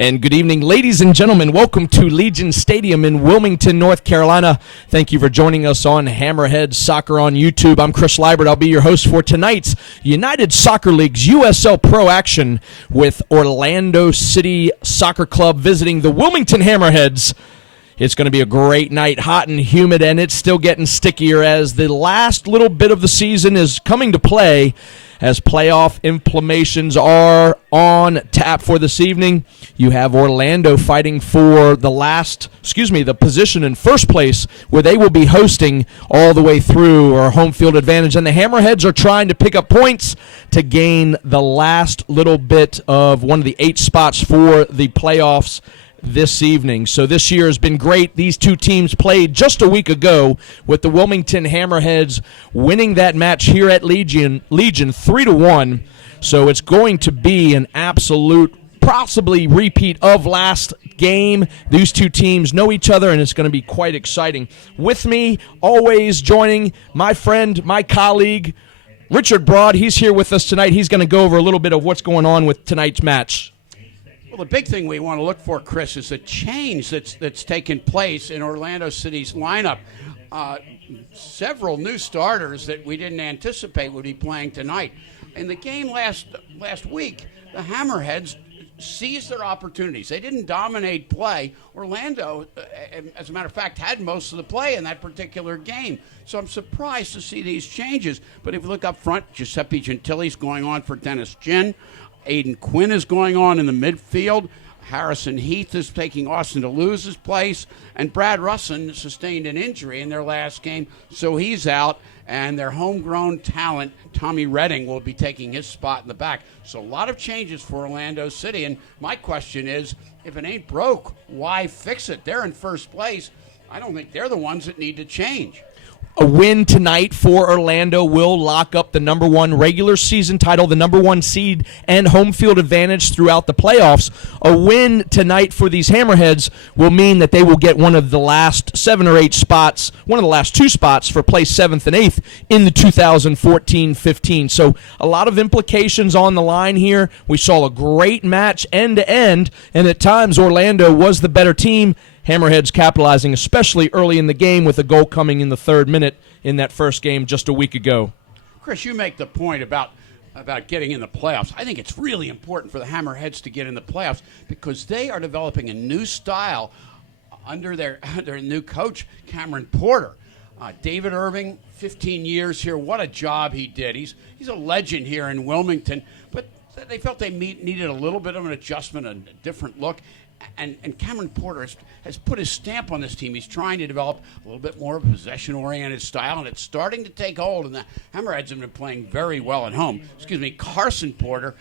And good evening, ladies and gentlemen. Welcome to Legion Stadium in Wilmington, North Carolina. Thank you for joining us on Hammerheads Soccer on YouTube. I'm Chris Liebert. I'll be your host for tonight's United Soccer League's USL Pro action with Orlando City Soccer Club visiting the Wilmington Hammerheads. It's going to be a great night, hot and humid, and it's still getting stickier as the last little bit of the season is coming to play as playoff implications are on tap for this evening. You have Orlando fighting for the position in first place where they will be hosting all the way through or home field advantage. And the Hammerheads are trying to pick up points to gain the last little bit of one of the 8 spots for the playoffs this evening. So this year has been great. These two teams played just a week ago with the Wilmington Hammerheads winning that match here at Legion 3-1. So it's going to be an absolute possibly repeat of last game. These two teams know each other, and it's going to be quite exciting. With me, always joining my friend, my colleague, Richard Broad. He's here with us tonight. He's going to go over a little bit of what's going on with tonight's match. Well, the big thing we want to look for, Chris, is a change that's taken place in Orlando City's lineup. Several new starters that we didn't anticipate would be playing tonight. In the game last week, the Hammerheads seized their opportunities. They didn't dominate play. Orlando, as a matter of fact, had most of the play in that particular game. So I'm surprised to see these changes. But if you look up front, Giuseppe Gentili's going on for Dennis Ginn. Aiden Quinn is going on in the midfield. Harrison Heath is taking Austin DeLuse's place. And Brad Russin sustained an injury in their last game, so he's out. And their homegrown talent, Tommy Redding, will be taking his spot in the back. So a lot of changes for Orlando City. And my question is, if it ain't broke, why fix it? They're in first place. I don't think they're the ones that need to change. A win tonight for Orlando will lock up the number 1 regular season title, the number 1 seed, and home field advantage throughout the playoffs. A win tonight for these Hammerheads will mean that they will get one of the last 7 or 8 spots, one of the last 2 spots for place 7th and 8th in the 2014-15. So a lot of implications on the line here. We saw a great match end-to-end, and at times Orlando was the better team. Hammerheads capitalizing, especially early in the game, with a goal coming in the 3rd minute in that first game just a week ago. Chris, you make the point about getting in the playoffs. I think it's really important for the Hammerheads to get in the playoffs because they are developing a new style under their new coach, Cameron Porter. David Irving, 15 years here. What a job he did. He's a legend here in Wilmington, but they felt they needed a little bit of an adjustment, a different look. And Cameron Porter has put his stamp on this team. He's trying to develop a little bit more of a possession-oriented style, and it's starting to take hold. And the Hammerheads have been playing very well at home. Carson Porter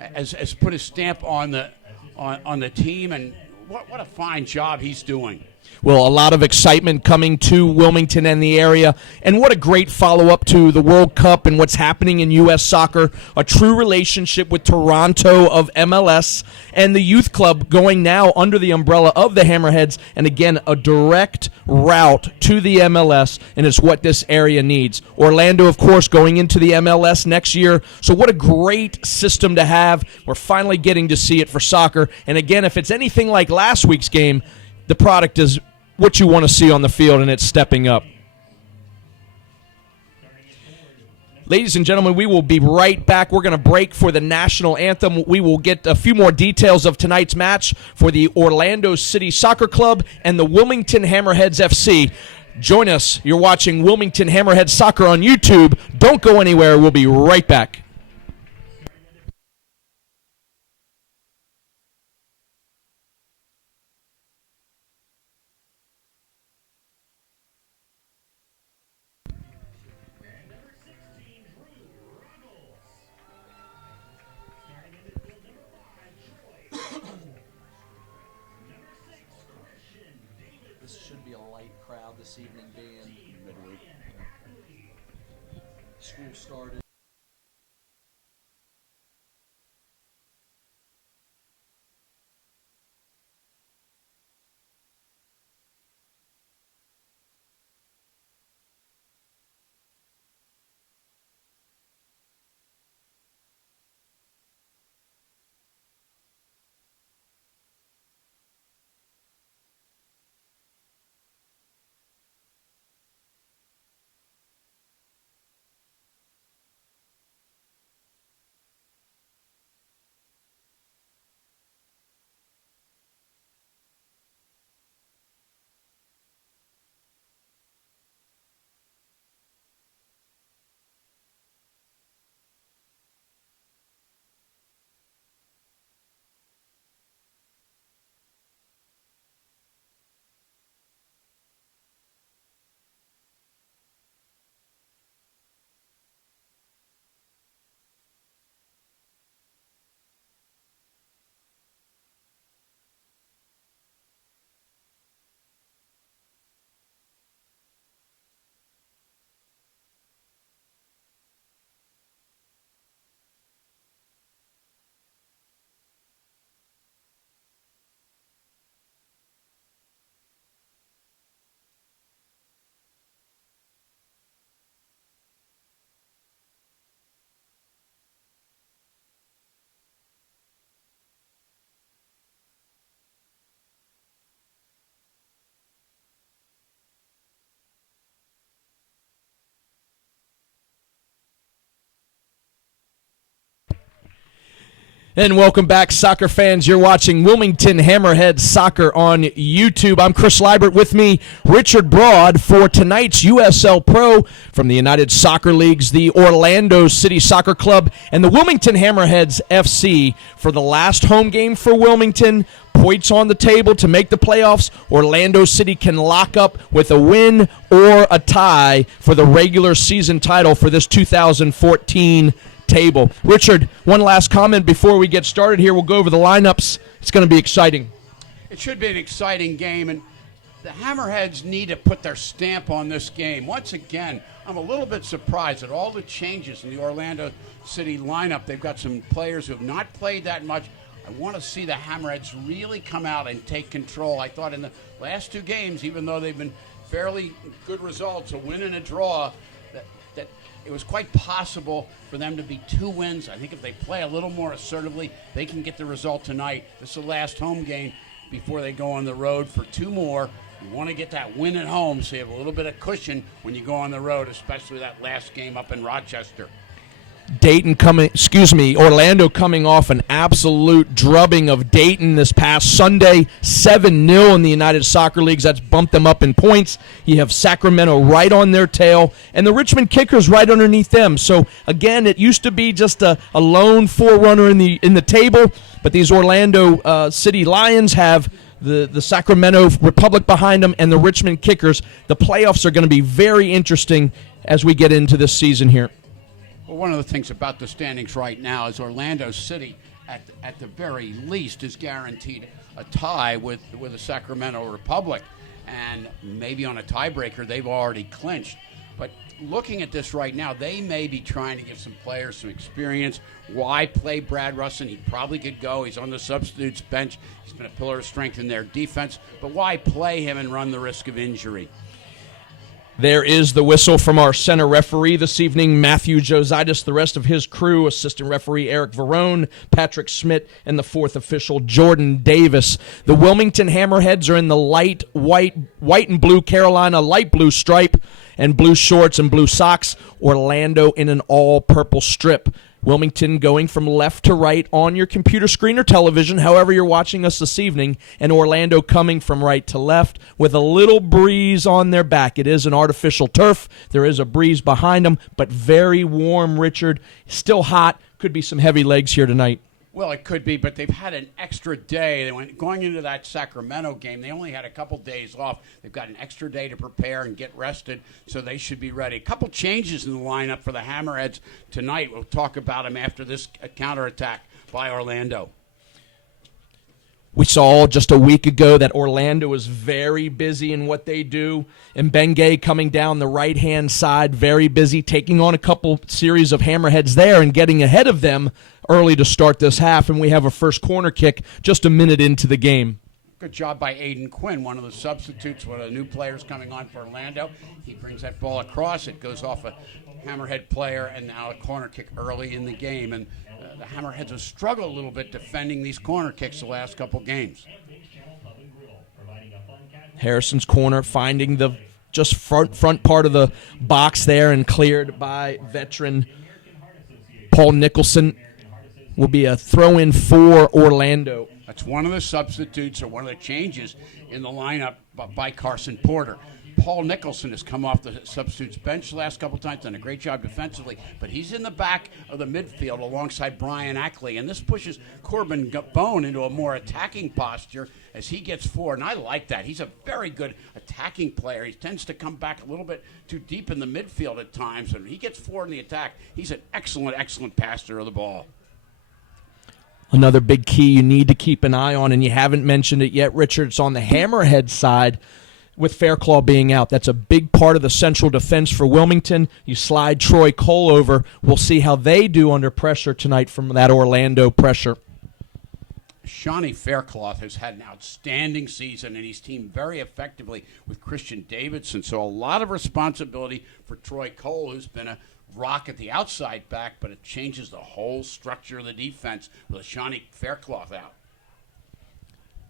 has put his stamp on the team, and what a fine job he's doing. Well, a lot of excitement coming to Wilmington and the area, and what a great follow-up to the World Cup and what's happening in U.S. soccer, a true relationship with Toronto of MLS and the youth club going now under the umbrella of the Hammerheads, and again, a direct route to the MLS, and it's what this area needs. Orlando, of course, going into the MLS next year, so what a great system to have. We're finally getting to see it for soccer, and again, if it's anything like last week's game, the product is what you want to see on the field, and it's stepping up. Ladies and gentlemen, we will be right back. We're going to break for the national anthem. We will get a few more details of tonight's match for the Orlando City Soccer Club and the Wilmington Hammerheads FC. Join us. You're watching Wilmington Hammerheads Soccer on YouTube. Don't go anywhere. We'll be right back. This should be a light crowd this evening, being midweek. School started. And welcome back, soccer fans. You're watching Wilmington Hammerheads Soccer on YouTube. I'm Chris Liebert, with me, Richard Broad, for tonight's USL Pro from the United Soccer Leagues, the Orlando City Soccer Club, and the Wilmington Hammerheads FC for the last home game for Wilmington. Points on the table to make the playoffs. Orlando City can lock up with a win or a tie for the regular season title for this 2014 table. Richard, one last comment before we get started here. We'll go over the lineups. It's going to be exciting. It should be an exciting game, and the Hammerheads need to put their stamp on this game. Once again, I'm a little bit surprised at all the changes in the Orlando City lineup. They've got some players who have not played that much. I want to see the Hammerheads really come out and take control. I thought in the last two games, even though they've been fairly good results, a win and a draw, that it was quite possible for them to be 2 wins. I think if they play a little more assertively, they can get the result tonight. This is the last home game before they go on the road for 2 more. You want to get that win at home so you have a little bit of cushion when you go on the road, especially that last game up in Rochester. Orlando coming off an absolute drubbing of Dayton this past Sunday, 7-0 in the United Soccer Leagues. That's bumped them up in points. You have Sacramento right on their tail, and the Richmond Kickers right underneath them. So again, it used to be just a lone forerunner in the table, but these Orlando City Lions have the Sacramento Republic behind them and the Richmond Kickers. The playoffs are going to be very interesting as we get into this season here. Well, one of the things about the standings right now is Orlando City, at the very least, is guaranteed a tie with the Sacramento Republic. And maybe on a tiebreaker, they've already clinched. But looking at this right now, they may be trying to give some players some experience. Why play Brad Russin? He probably could go. He's on the substitutes bench. He's been a pillar of strength in their defense. But why play him and run the risk of injury? There is the whistle from our center referee this evening, Matthew Jositis, the rest of his crew, assistant referee Eric Verone, Patrick Schmidt, and the fourth official, Jordan Davis. The Wilmington Hammerheads are in the white and blue Carolina, light blue stripe, and blue shorts and blue socks. Orlando in an all-purple strip. Wilmington going from left to right on your computer screen or television, however you're watching us this evening, and Orlando coming from right to left with a little breeze on their back. It is an artificial turf. There is a breeze behind them, but very warm, Richard. Still hot. Could be some heavy legs here tonight. Well, it could be, but they've had an extra day. Going into that Sacramento game, they only had a couple days off. They've got an extra day to prepare and get rested, so they should be ready. A couple changes in the lineup for the Hammerheads tonight. We'll talk about them after this counterattack by Orlando. We saw just a week ago that Orlando is very busy in what they do. And Bengay coming down the right-hand side, very busy, taking on a couple series of Hammerheads there and getting ahead of them early to start this half. And we have a first corner kick just a minute into the game. Good job by Aiden Quinn, one of the substitutes, one of the new players coming on for Orlando. He brings that ball across. It goes off a Hammerhead player, and now a corner kick early in the game. And the Hammerheads have struggled a little bit defending these corner kicks the last couple games. Harrison's corner finding the just front part of the box there and cleared by veteran Paul Nicholson. Will be a throw-in for Orlando. That's one of the substitutes or one of the changes in the lineup by Carson Porter. Paul Nicholson has come off the substitutes bench the last couple times, done a great job defensively, but he's in the back of the midfield alongside Brian Ackley, and this pushes Corbin Bone into a more attacking posture as he gets forward, and I like that. He's a very good attacking player. He tends to come back a little bit too deep in the midfield at times, and when he gets forward in the attack, he's an excellent passer of the ball. Another big key you need to keep an eye on, and you haven't mentioned it yet, Richard, it's on the Hammerhead side with Fairclaw being out. That's a big part of the central defense for Wilmington. You slide Troy Cole over. We'll see how they do under pressure tonight from that Orlando pressure. Shawnee Faircloth has had an outstanding season, and he's teamed very effectively with Christian Davidson, so a lot of responsibility for Troy Cole, who's been a rock at the outside back, but it changes the whole structure of the defense with Shawnee Faircloth out.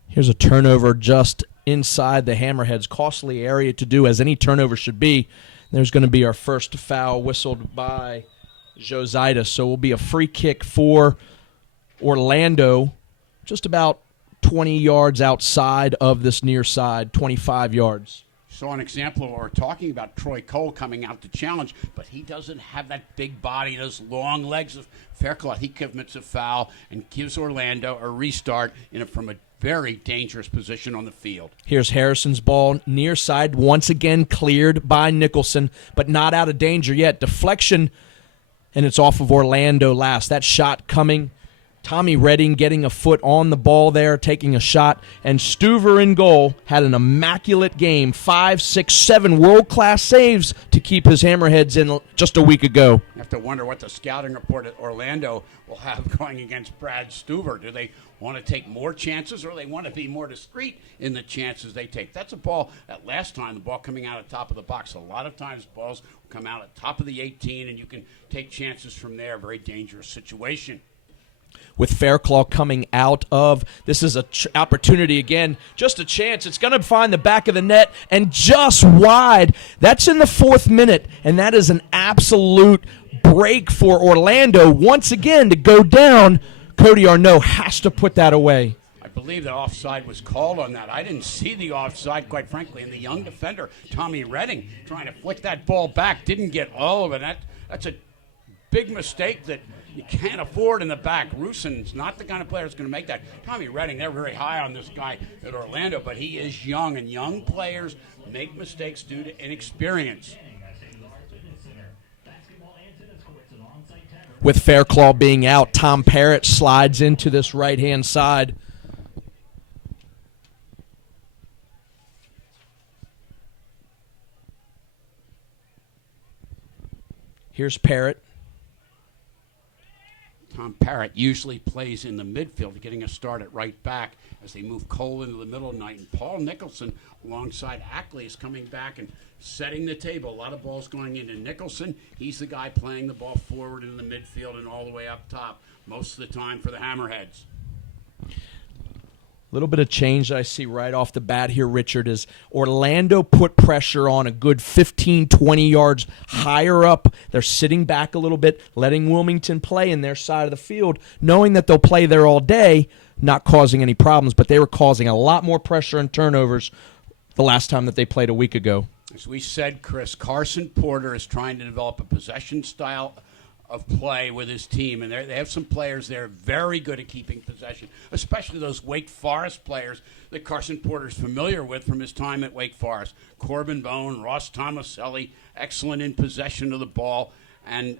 Here's a turnover just inside the Hammerheads' costly area to do, as any turnover should be. There's going to be our first foul whistled by Jositis, so it will be a free kick for Orlando just about 20 yards outside of this near side, 25 yards. Saw an example of what we're talking about, Troy Cole coming out to challenge, but he doesn't have that big body, those long legs of Faircloth. He commits a foul and gives Orlando a restart from a very dangerous position on the field. Here's Harrison's ball near side, once again cleared by Nicholson, but not out of danger yet. Deflection, and it's off of Orlando last. That shot coming. Tommy Redding getting a foot on the ball there, taking a shot, and Stuver in goal had an immaculate game, 5, 6, 7 world-class saves to keep his Hammerheads in just a week ago. You have to wonder what the scouting report at Orlando will have going against Brad Stuver. Do they want to take more chances, or they want to be more discreet in the chances they take? That's a ball that last time, the ball coming out of top of the box. A lot of times balls come out at top of the 18, and you can take chances from there. Very dangerous situation. With Fairclaw coming out of, this is an opportunity again, just a chance. It's going to find the back of the net and just wide. That's in the 4th minute, and that is an absolute break for Orlando once again to go down. Cody Arnaud has to put that away. I believe the offside was called on that. I didn't see the offside, quite frankly, and the young defender, Tommy Redding, trying to flick that ball back, didn't get all of it. That's a big mistake that you can't afford in the back. Ruson's not the kind of player that's going to make that. Tommy Redding, they're very high on this guy at Orlando, but he is young, and young players make mistakes due to inexperience. With Fairclaw being out, Tom Parrott slides into this right-hand side. Here's Parrott. Tom Parrott usually plays in the midfield, getting a start at right back as they move Cole into the middle of the night. And Paul Nicholson, alongside Ackley, is coming back and setting the table. A lot of balls going into Nicholson. He's the guy playing the ball forward in the midfield and all the way up top most of the time for the Hammerheads. A little bit of change that I see right off the bat here, Richard, is Orlando put pressure on a good 15, 20 yards higher up. They're sitting back a little bit, letting Wilmington play in their side of the field, knowing that they'll play there all day, not causing any problems, but they were causing a lot more pressure and turnovers the last time that they played a week ago. As we said, Chris, Carson Porter is trying to develop a possession style of play with his team, and they have some players there very good at keeping possession, especially those Wake Forest players that Carson Porter's familiar with from his time at Wake Forest. Corbin Bone, Ross Tomaselli, excellent in possession of the ball, and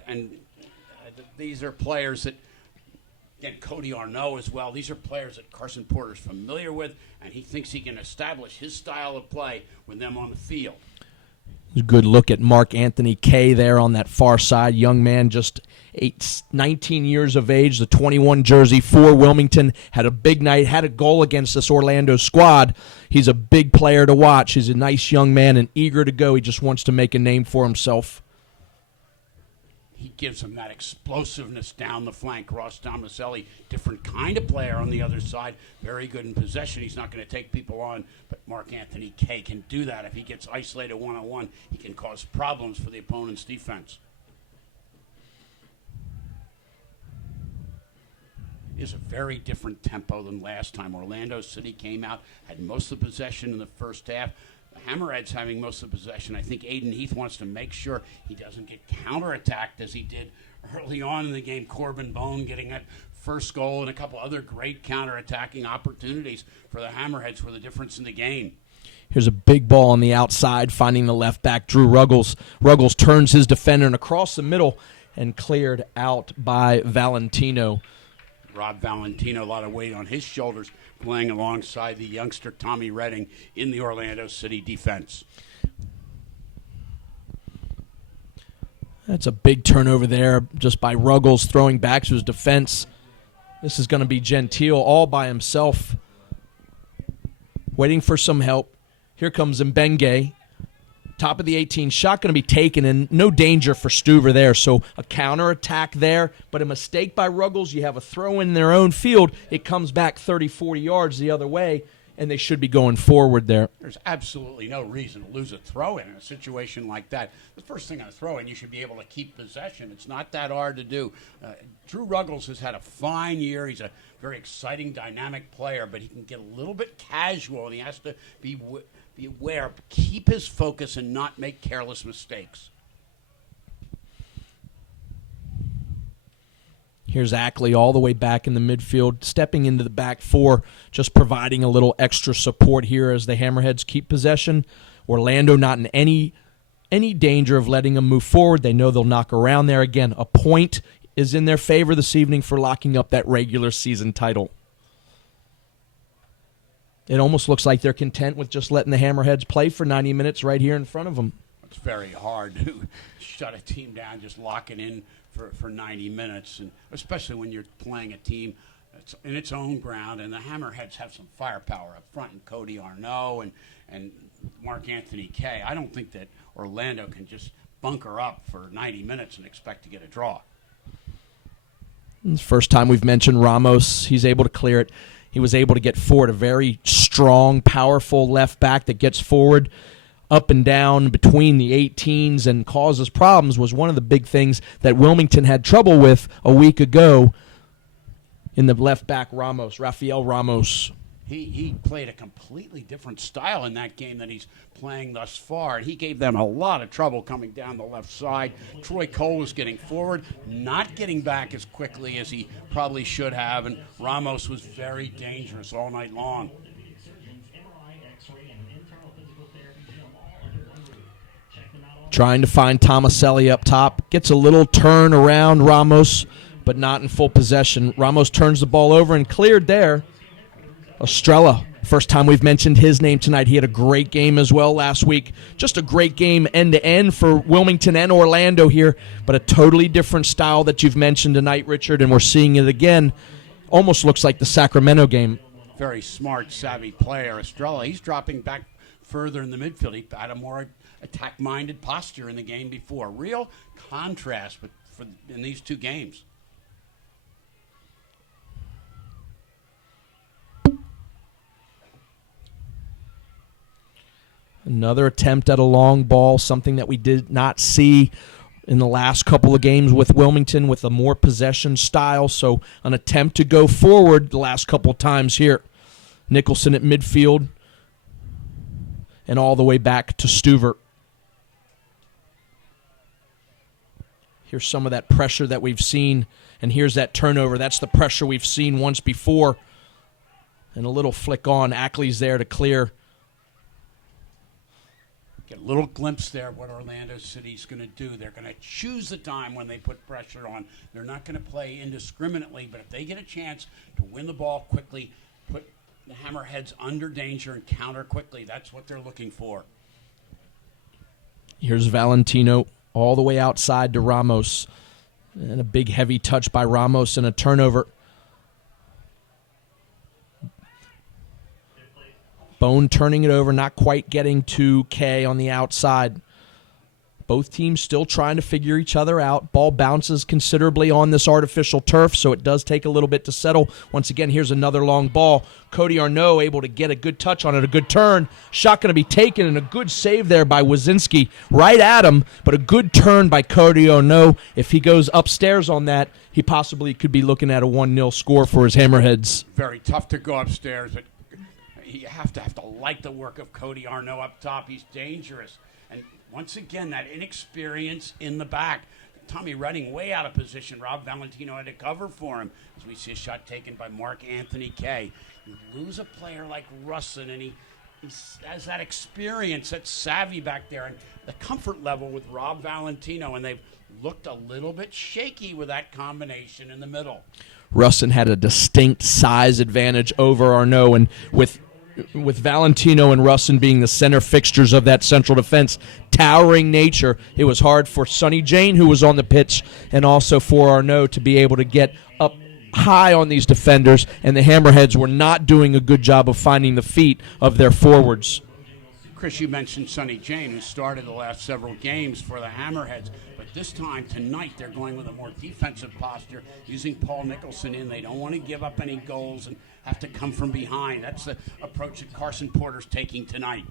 these are players that, again, Cody Arnaud as well. These are players that Carson Porter's familiar with, and he thinks he can establish his style of play with them on the field. A good look at Mark Anthony Kay there on that far side. Young man, just 19 years of age, the 21 jersey for Wilmington. Had a big night, had a goal against this Orlando squad. He's a big player to watch. He's a nice young man and eager to go. He just wants to make a name for himself. He gives him that explosiveness down the flank. Ross Tomaselli, different kind of player on the other side. Very good in possession. He's not going to take people on, but Mark Anthony Kay can do that. If he gets isolated one-on-one, he can cause problems for the opponent's defense. Is a very different tempo than last time. Orlando City came out, had most of the possession in the first half. The Hammerheads having most of the possession. I think Aiden Heath wants to make sure he doesn't get counterattacked as he did early on in the game. Corbin Bone getting that first goal and a couple other great counterattacking opportunities for the Hammerheads were the difference in the game. Here's a big ball on the outside, finding the left back, Drew Ruggles. Ruggles turns his defender and across the middle and cleared out by Valentino. Rob Valentino, a lot of weight on his shoulders, playing alongside the youngster Tommy Redding in the Orlando City defense. That's a big turnover there just by Ruggles throwing back to his defense. This is going to be Gentile all by himself, waiting for some help. Here comes Mbenge. Top of the 18, shot going to be taken, and no danger for Stuver there. So a counterattack there, but a mistake by Ruggles. You have a throw in their own field. It comes back 30, 40 yards the other way. and they should be going forward there. There's absolutely no reason to lose a throw-in a situation like that. The first thing on a throw-in, you should be able to keep possession. It's not that hard to do. Drew Ruggles has had a fine year. He's a very exciting, dynamic player, but he can get a little bit casual, and he has to be aware, keep his focus, and not make careless mistakes. Here's Ackley all the way back in the midfield, stepping into the back four, just providing a little extra support here as the Hammerheads keep possession. Orlando not in any danger of letting them move forward. They know they'll knock around there. Again, a point is in their favor this evening for locking up that regular season title. It almost looks like they're content with just letting the Hammerheads play for 90 minutes right here in front of them. It's very hard to shut a team down, just lock it in for 90 minutes, and especially when you're playing a team that's in its own ground, and the Hammerheads have some firepower up front, and Cody Arnault and Mark Anthony Kay. I don't think that Orlando can just bunker up for 90 minutes and expect to get a draw. It's the first time we've mentioned Ramos. He's able to clear it. He was able to get forward, a very strong, powerful left back that gets forward up and down between the 18s and causes problems, was one of the big things that Wilmington had trouble with a week ago in the left back Rafael Ramos. He played a completely different style in that game than he's playing thus far, and he gave them a lot of trouble coming down the left side. Troy Cole was getting forward, not getting back as quickly as he probably should have, and Ramos was very dangerous all night long. Trying to find Tomaselli up top. Gets a little turn around Ramos, but not in full possession. Ramos turns the ball over and cleared there. Estrella, first time we've mentioned his name tonight. He had a great game as well last week. Just a great game end-to-end for Wilmington and Orlando here, but a totally different style that you've mentioned tonight, Richard, and we're seeing it again. Almost looks like the Sacramento game. Very smart, savvy player, Estrella. He's dropping back further in the midfield. He had a more attack-minded posture in the game before. Real contrast in these two games. Another attempt at a long ball, something that we did not see in the last couple of games with Wilmington with a more possession style. So an attempt to go forward the last couple of times here. Nicholson at midfield and all the way back to Stuvert. Here's some of that pressure that we've seen, and here's that turnover. That's the pressure we've seen once before. And a little flick on. Ackley's there to clear. Get a little glimpse there of what Orlando City's going to do. They're going to choose the time when they put pressure on. They're not going to play indiscriminately, but if they get a chance to win the ball quickly, put the Hammerheads under danger and counter quickly, that's what they're looking for. Here's Valentino all the way outside to Ramos. And a big heavy touch by Ramos and a turnover. Bone turning it over, not quite getting to Kay on the outside. Both teams still trying to figure each other out. Ball bounces considerably on this artificial turf, so it does take a little bit to settle. Once again, here's another long ball. Cody Arnault able to get a good touch on it, a good turn. Shot going to be taken, and a good save there by Wazinski. Right at him, but a good turn by Cody Arnault. If he goes upstairs on that, he possibly could be looking at a 1-0 score for his Hammerheads. Very tough to go upstairs, but you have to like the work of Cody Arnault up top. He's dangerous. And once again, that inexperience in the back. Tommy Redding way out of position. Rob Valentino had to cover for him. As we see a shot taken by Mark Anthony Kay. You lose a player like Russin, and he has that experience, that savvy back there, and the comfort level with Rob Valentino, and they've looked a little bit shaky with that combination in the middle. Russin had a distinct size advantage over Arnault, and with Valentino and Russin being the center fixtures of that central defense, towering nature, it was hard for Sonny Jane, who was on the pitch, and also for Arnault to be able to get up high on these defenders, and the Hammerheads were not doing a good job of finding the feet of their forwards. Chris, you mentioned Sonny Jane, who started the last several games for the Hammerheads, but But this time, tonight, they're going with a more defensive posture, using Paul Nicholson in. They don't want to give up any goals and have to come from behind. That's the approach that Carson Porter's taking tonight.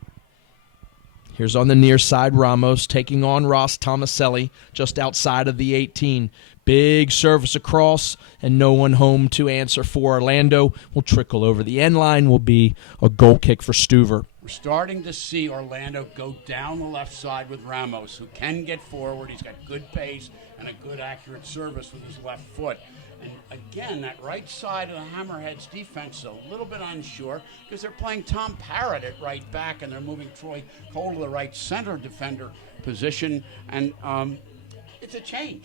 Here's on the near side, Ramos taking on Ross Tomaselli just outside of the 18. Big service across, and no one home to answer for Orlando. Will trickle over the end line, will be a goal kick for Stuver. We're starting to see Orlando go down the left side with Ramos, who can get forward. He's got good pace and a good accurate service with his left foot. And again, that right side of the Hammerheads defense is a little bit unsure because they're playing Tom Parrott at right back and they're moving Troy Cole to the right center defender position. And it's a change.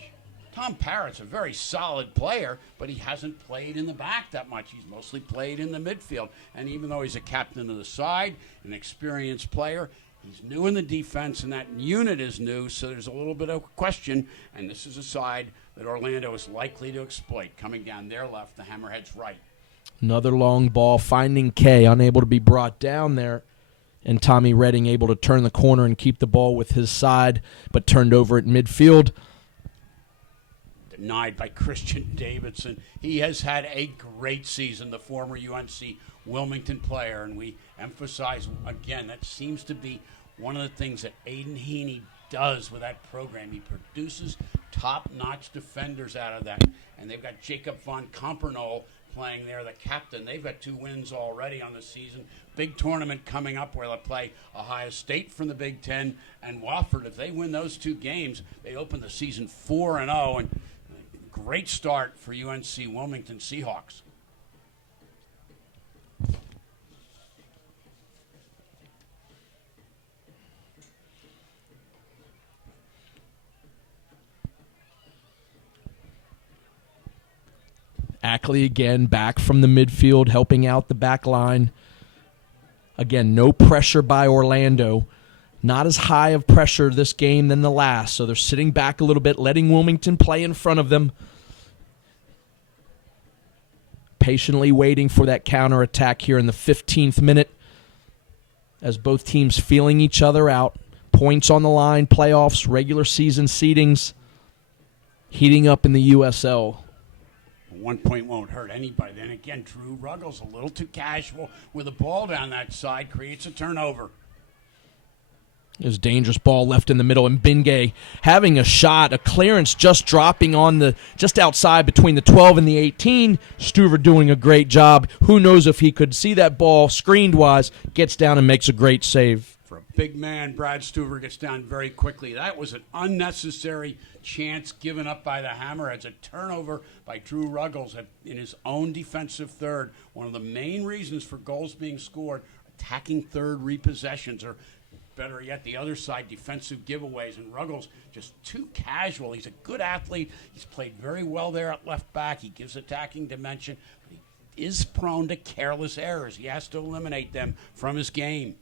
Tom Parrott's a very solid player, but he hasn't played in the back that much. He's mostly played in the midfield. And even though he's a captain of the side, an experienced player, he's new in the defense, and that unit is new, so there's a little bit of question. And this is a side that Orlando is likely to exploit, coming down their left, the Hammerheads' right. Another long ball, finding Kay, unable to be brought down there. And Tommy Redding able to turn the corner and keep the ball with his side, but turned over at midfield. Denied by Christian Davidson. He has had a great season, the former UNC Wilmington player, and we emphasize, again, that seems to be one of the things that Aiden Heaney does with that program. He produces top-notch defenders out of that, and they've got Jacob von Kompernol playing there, the captain. They've got 2 wins already on the season. Big tournament coming up where they'll play Ohio State from the Big Ten and Wofford. If they win those 2 games, they open the season 4-0, and great start for UNC Wilmington Seahawks. Ackley again back from the midfield, helping out the back line. Again, no pressure by Orlando. Not as high of pressure this game than the last, so they're sitting back a little bit, letting Wilmington play in front of them. Patiently waiting for that counterattack here in the 15th minute as both teams feeling each other out. Points on the line, playoffs, regular season seedings, heating up in the USL. 1 point won't hurt anybody. Then again, Drew Ruggles a little too casual with a ball down that side, creates a turnover. There's a dangerous ball left in the middle, and Bingay having a shot, a clearance just dropping on just outside between the 12 and the 18. Stuver doing a great job. Who knows if he could see that ball screened-wise, gets down and makes a great save. For a big man, Brad Stuver gets down very quickly. That was an unnecessary chance given up by the Hammerheads. A turnover by Drew Ruggles in his own defensive third. One of the main reasons for goals being scored, attacking third repossessions, or better yet, the other side, defensive giveaways. And Ruggles just too casual. He's a good athlete. He's played very well there at left back. He gives attacking dimension. But he is prone to careless errors. He has to eliminate them from his game.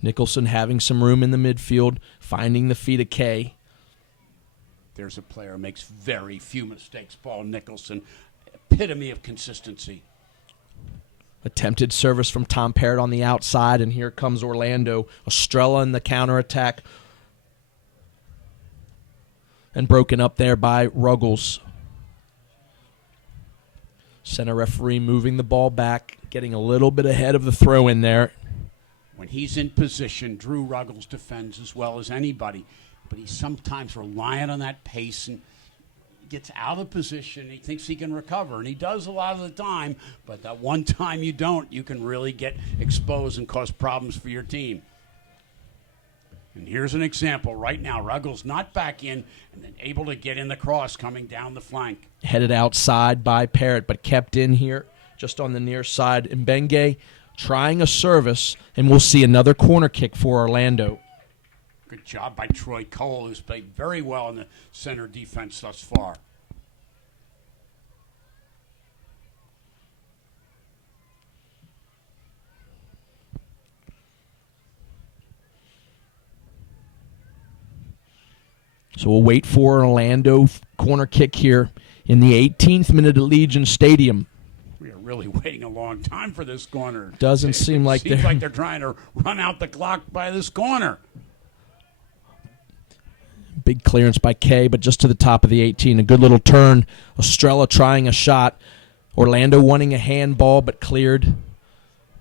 Nicholson having some room in the midfield, finding the feet of Kay. There's a player who makes very few mistakes, Paul Nicholson. Epitome of consistency. Attempted service from Tom Parrott on the outside, and here comes Orlando. Estrella in the counterattack. And broken up there by Ruggles. Center referee moving the ball back, getting a little bit ahead of the throw in there. When he's in position, Drew Ruggles defends as well as anybody, but he's sometimes reliant on that pace and gets out of position. He thinks he can recover, and he does a lot of the time, but that one time you don't, you can really get exposed and cause problems for your team. And here's an example right now. Ruggles not back in and then able to get in the cross coming down the flank. Headed outside by Parrott, but kept in here just on the near side. Mbenge trying a service, and we'll see another corner kick for Orlando. Good job by Troy Cole, who's played very well in the center defense thus far. So we'll wait for an Orlando corner kick here in the 18th minute at Legion Stadium. We are really waiting a long time for this corner. Doesn't seem like seems like they're trying to run out the clock by this corner. Big clearance by Kay, but just to the top of the 18. A good little turn. Estrella trying a shot. Orlando wanting a handball, but cleared.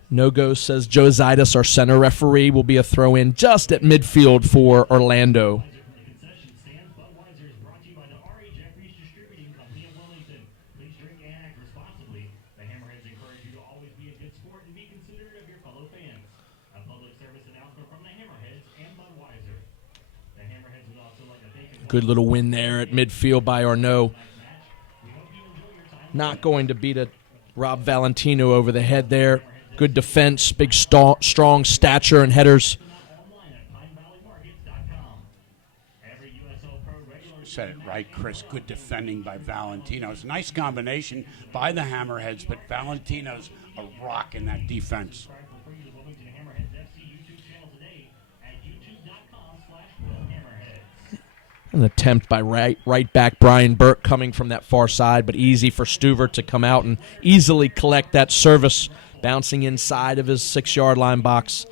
No go, says Joe Zaitis, our center referee. Will be a throw in just at midfield for Orlando. Good little win there at midfield by Arnaud. Not going to beat a Rob Valentino over the head there. Good defense, big strong stature and headers. Said it right, Chris. Good defending by Valentino. It's a nice combination by the Hammerheads, but Valentino's a rock in that defense. An attempt by right back Brian Burke coming from that far side, but easy for Stuver to come out and easily collect that service, bouncing inside of his 6-yard line box.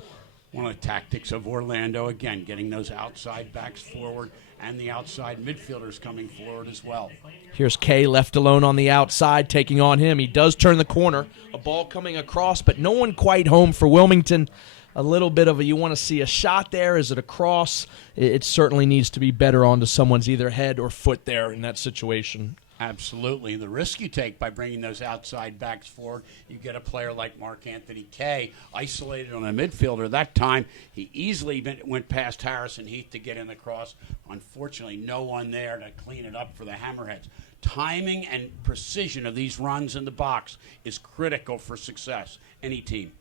One of the tactics of Orlando, again, getting those outside backs forward and the outside midfielders coming forward as well. Here's Kay left alone on the outside, taking on him. He does turn the corner. A ball coming across, but no one quite home for Wilmington. A little bit of you want to see a shot there. Is it a cross? It certainly needs to be better onto someone's either head or foot there in that situation. Absolutely. The risk you take by bringing those outside backs forward, you get a player like Mark Anthony Kay isolated on a midfielder. That time, he easily went past Harrison Heath to get in the cross. Unfortunately, no one there to clean it up for the Hammerheads. Timing and precision of these runs in the box is critical for success, any team.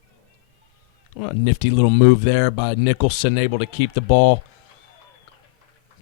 Well, a nifty little move there by Nicholson, able to keep the ball.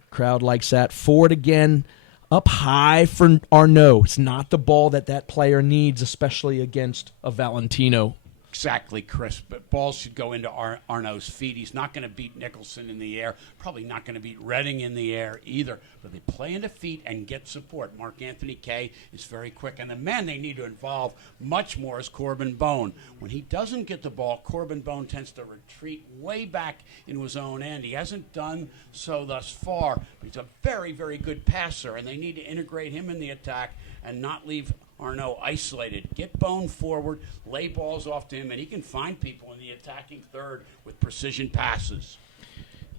Crowd likes that. Forward again, up high for Arnaud. It's not the ball that player needs, especially against a Valentino. Exactly, Chris. But balls should go into Arnaud's feet. He's not going to beat Nicholson in the air. Probably not going to beat Redding in the air either. But they play into feet and get support. Mark Anthony Kay is very quick. And the man they need to involve much more is Corbin Bone. When he doesn't get the ball, Corbin Bone tends to retreat way back into his own end. He hasn't done so thus far. But he's a very, very good passer. And they need to integrate him in the attack and not leave Arnaud isolated. Get Bone forward, lay balls off to him, and he can find people in the attacking third with precision passes.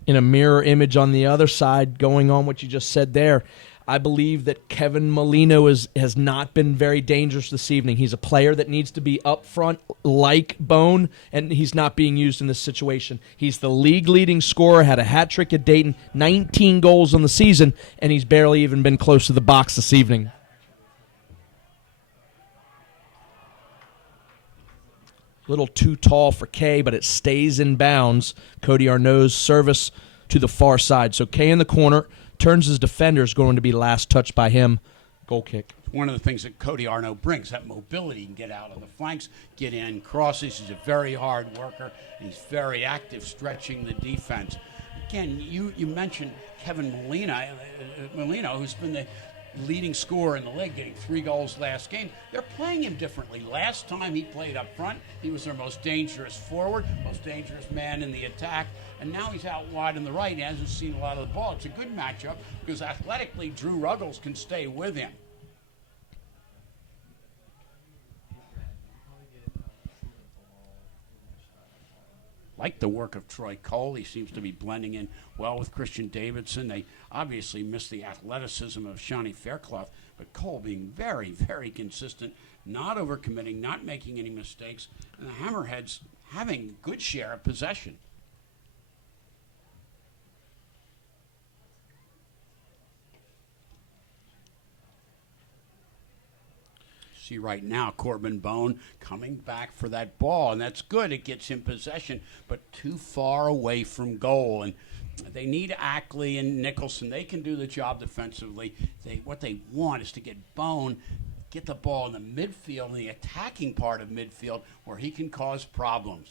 In a mirror image on the other side, going on what you just said there, I believe that Kevin Molino has not been very dangerous this evening. He's a player that needs to be up front like Bone, and he's not being used in this situation. He's the league leading scorer, had a hat trick at Dayton, 19 goals on the season, and he's barely even been close to the box this evening. Little too tall for Kay, but it stays in bounds. Cody Arnaud's service to the far side. So Kay in the corner, turns his defenders, going to be last touched by him. Goal kick. One of the things that Cody Arnaud brings, that mobility. He can get out on the flanks, get in, crosses. He's a very hard worker. He's very active, stretching the defense. Again, you mentioned Kevin Molino, who's been the leading scorer in the league, getting 3 goals last game. They're playing him differently. Last time he played up front, he was their most dangerous forward, most dangerous man in the attack, and now he's out wide on the right. He hasn't seen a lot of the ball. It's a good matchup because athletically Drew Ruggles can stay with him. Like the work of Troy Cole. He seems to be blending in well with Christian Davidson. They obviously missed the athleticism of Shawnee Fairclough, but Cole being very, very consistent, not overcommitting, not making any mistakes, and the Hammerheads having a good share of possession. See right now, Corbin Bone coming back for that ball, and that's good. It gets him possession, but too far away from goal. And they need Ackley and Nicholson. They can do the job defensively. What they want is to get Bone, get the ball in the midfield, in the attacking part of midfield, where he can cause problems.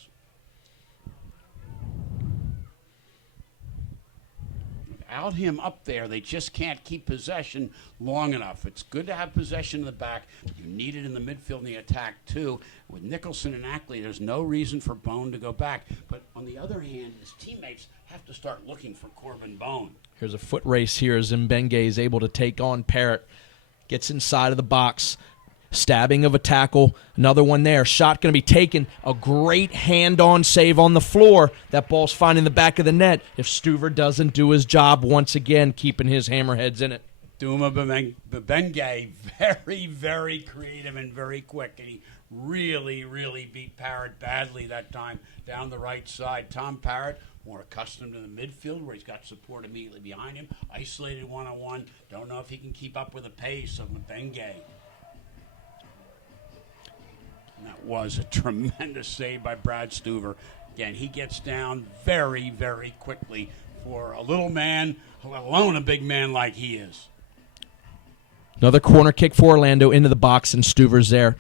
without him up there, they just can't keep possession long enough. It's good to have possession in the back. You need it in the midfield and the attack, too. With Nicholson and Ackley, there's no reason for Bone to go back. But on the other hand, his teammates have to start looking for Corbin Bone. Here's a foot race here as Mbenge is able to take on Parrott. Gets inside of the box. Stabbing of a tackle. Another one there. Shot going to be taken. A great hand-on save on the floor. That ball's finding the back of the net. If Stuver doesn't do his job once again, keeping his Hammerheads in it. Duma Mbenge, very, very creative and very quick. And he really, really beat Parrott badly that time down the right side. Tom Parrott, more accustomed to the midfield where he's got support immediately behind him. Isolated one-on-one. Don't know if he can keep up with the pace of Mbenge. That was a tremendous save by Brad Stuver. Again, he gets down very, very quickly for a little man, let alone a big man like he is. Another corner kick for Orlando into the box, and Stuver's there.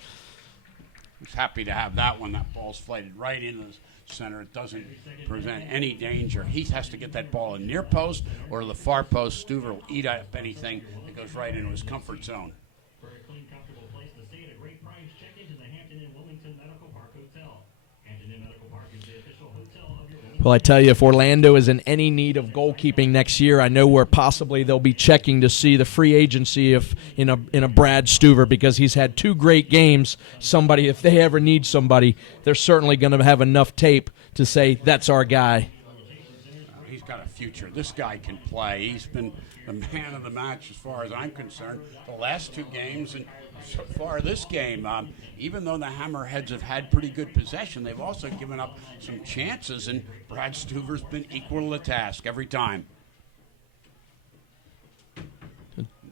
He's happy to have that one. That ball's flighted right into the center. It doesn't present any danger. He has to get that ball in near post or to the far post. Stuver will eat up anything that goes right into his comfort zone. For a clean, comfortable place to stay at a great price, check into the Hampton Inn Wilmington Medical Park Hotel. Hampton Inn Medical Park is the official hotel of your Wilmington. Well, I tell you, if Orlando is in any need of goalkeeping next year, I know where possibly they'll be checking to see the free agency if in a Brad Stuver, because he's had 2 great games. Somebody, if they ever need somebody, they're certainly going to have enough tape to say that's our guy. He's got a future. This guy can play. He's been the man of the match as far as I'm concerned. The last 2 games and so far this game, even though the Hammerheads have had pretty good possession, they've also given up some chances, and Brad Stuver's been equal to the task every time.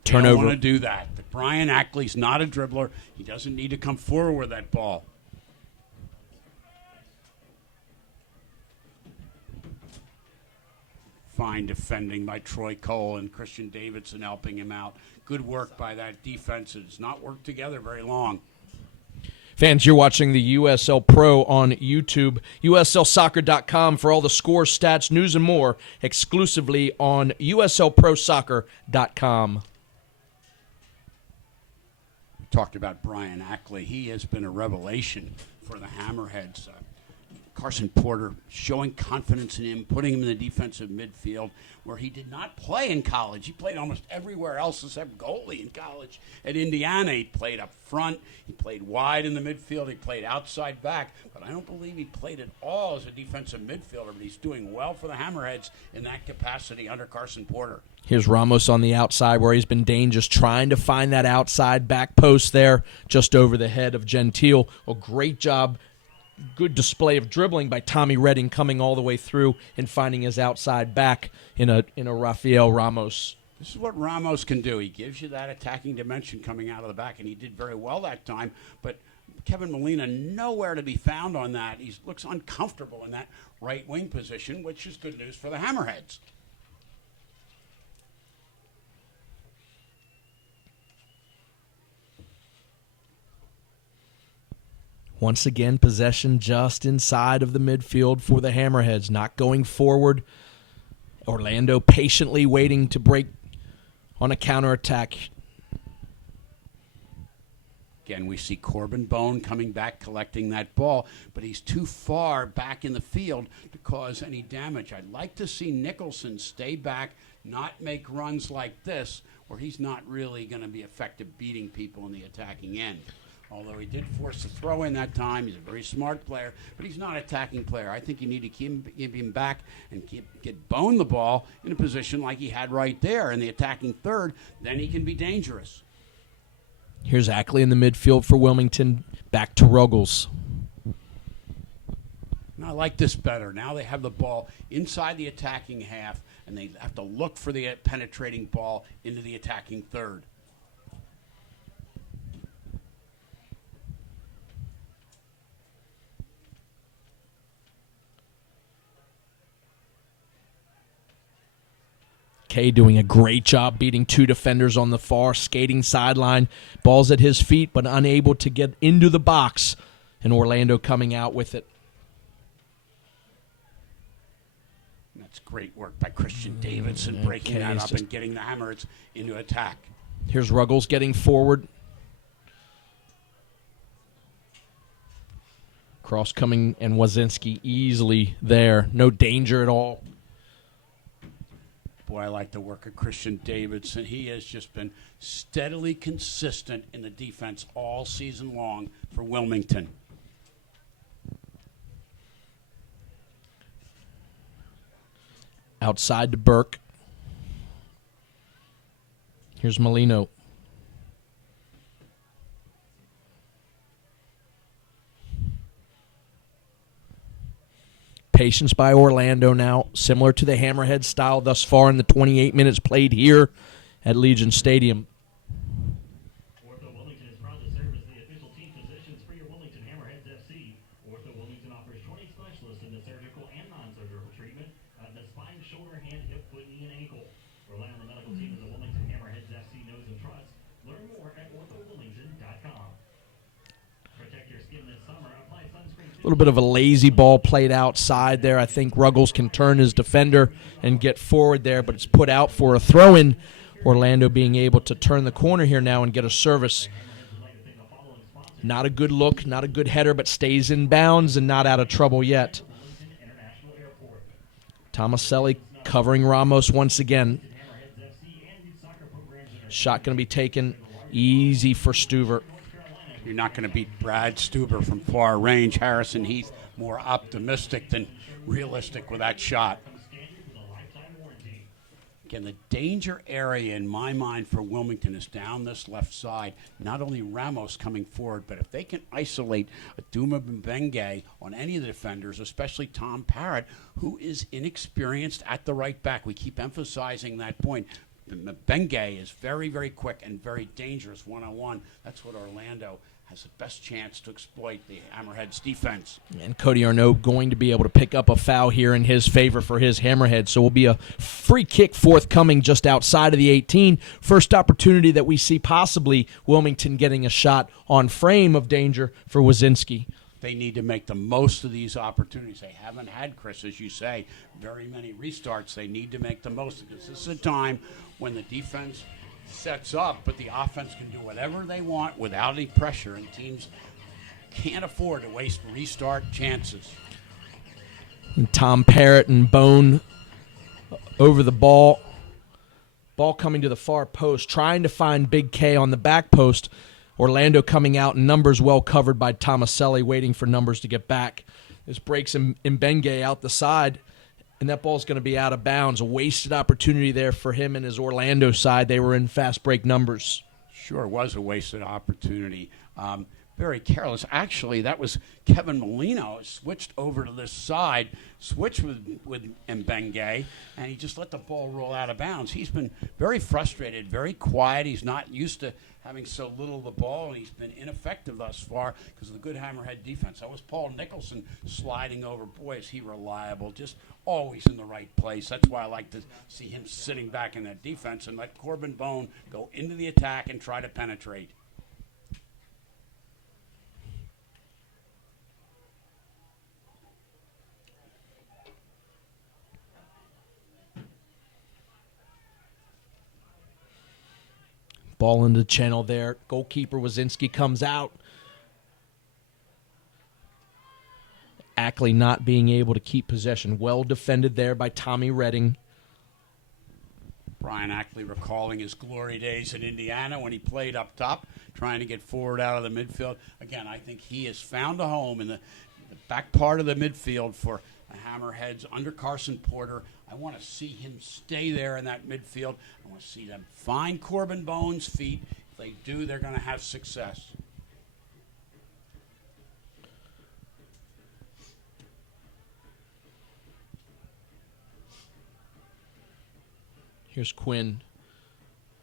Turnover. They don't want to do that. But Brian Ackley's not a dribbler. He doesn't need to come forward with that ball. Fine defending by Troy Cole and Christian Davidson helping him out. Good work by that defense. It's not worked together very long. Fans, you're watching the USL Pro on YouTube. USLsoccer.com for all the scores, stats, news, and more exclusively on USLProSoccer.com. Talked about Brian Ackley. He has been a revelation for the Hammerheads. Carson Porter showing confidence in him, putting him in the defensive midfield where he did not play in college. He played almost everywhere else except goalie in college. At Indiana, he played up front. He played wide in the midfield. He played outside back. But I don't believe he played at all as a defensive midfielder. But he's doing well for the Hammerheads in that capacity under Carson Porter. Here's Ramos on the outside where he's been dangerous, trying to find that outside back post there just over the head of Gentile. A great job. Good display of dribbling by Tommy Redding coming all the way through and finding his outside back in a Rafael Ramos. This is what Ramos can do. He gives you that attacking dimension coming out of the back, and he did very well that time. But Kevin Molina nowhere to be found on that. He looks uncomfortable in that right wing position, which is good news for the Hammerheads. Once again, possession just inside of the midfield for the Hammerheads, not going forward. Orlando patiently waiting to break on a counterattack. Again, we see Corbin Bone coming back, collecting that ball, but he's too far back in the field to cause any damage. I'd like to see Nicholson stay back, not make runs like this, where he's not really going to be effective beating people in the attacking end. Although he did force a throw in that time. He's a very smart player, but he's not an attacking player. I think you need to keep him back and get Bone the ball in a position like he had right there in the attacking third. Then he can be dangerous. Here's Ackley in the midfield for Wilmington. Back to Ruggles. And I like this better. Now they have the ball inside the attacking half, and they have to look for the penetrating ball into the attacking third. Kay doing a great job beating 2 defenders on the far skating sideline. Ball's at his feet, but unable to get into the box. And Orlando coming out with it. That's great work by Christian Davidson, breaking Okay, that it's up just- and getting the Hammerheads into attack. Here's Ruggles getting forward. Cross coming, and Wazinski easily there. No danger at all. Boy, I like the work of Christian Davidson. He has just been steadily consistent in the defense all season long for Wilmington. Outside to Burke. Here's Molino. Patience by Orlando now, similar to the Hammerhead style thus far in the 28 minutes played here at Legion Stadium. Ortho Wilmington is proud to serve as the official team physicians for your Wilmington Hammerheads FC. Ortho Wilmington offers 20 specialists in the surgical and non-surgical treatment of the spine, shoulder, hand, hip, foot, knee, and ankle. Rely on the medical team of the Wilmington Hammerheads FC knows and trusts. Learn more at orthowilmington.com. Protect your skin this summer. Apply sunscreen. A little bit of a lazy ball played outside there. I think Ruggles can turn his defender and get forward there, but it's put out for a throw-in. Orlando being able to turn the corner here now and get a service. Not a good look, not a good header, but stays in bounds and not out of trouble yet. Tomaselli covering Ramos once again. Shot going to be taken easy for Stuver. You're not going to beat Brad Stuber from far range. Harrison Heath more optimistic than realistic with that shot. Again, the danger area in my mind for Wilmington is down this left side. Not only Ramos coming forward, but if they can isolate Duma Mbenge on any of the defenders, especially Tom Parrott, who is inexperienced at the right back. We keep emphasizing that point. Mbenge is very, very quick and very dangerous one-on-one. That's what Orlando has the best chance to exploit the Hammerheads defense. And Cody Arnaud going to be able to pick up a foul here in his favor for his Hammerhead. So will be a free kick forthcoming just outside of the 18. First opportunity that we see possibly Wilmington getting a shot on frame of danger for Wazinski. They need to make the most of these opportunities. They haven't had, Chris, as you say, very many restarts. They need to make the most because this is a time when the defense sets up, but the offense can do whatever they want without any pressure, and teams can't afford to waste restart chances. And Tom Parrott and Bone over the ball. Ball coming to the far post, trying to find Big K on the back post. Orlando coming out, numbers well covered by Tomaselli, waiting for numbers to get back. This breaks Mbenge out the side, and that ball's going to be out of bounds. A wasted opportunity there for him and his Orlando side. They were in fast break numbers. Sure was a wasted opportunity. Very careless. Actually, that was Kevin Molino switched over to this side, switched with Mbenge, and he just let the ball roll out of bounds. He's been very frustrated, very quiet. He's not used to having so little of the ball, and he's been ineffective thus far because of the good Hammerhead defense. That was Paul Nicholson sliding over. Boy, is he reliable, just always in the right place. That's why I like to see him sitting back in that defense and let Corbin Bone go into the attack and try to penetrate. Ball into the channel there. Goalkeeper Wazinski comes out. Ackley not being able to keep possession. Well defended there by Tommy Redding. Brian Ackley recalling his glory days in Indiana when he played up top, trying to get forward out of the midfield. Again, I think he has found a home in the back part of the midfield for the Hammerheads under Carson Porter. I want to see him stay there in that midfield. I want to see them find Corbin Bone's feet. If they do, they're going to have success. Here's Quinn.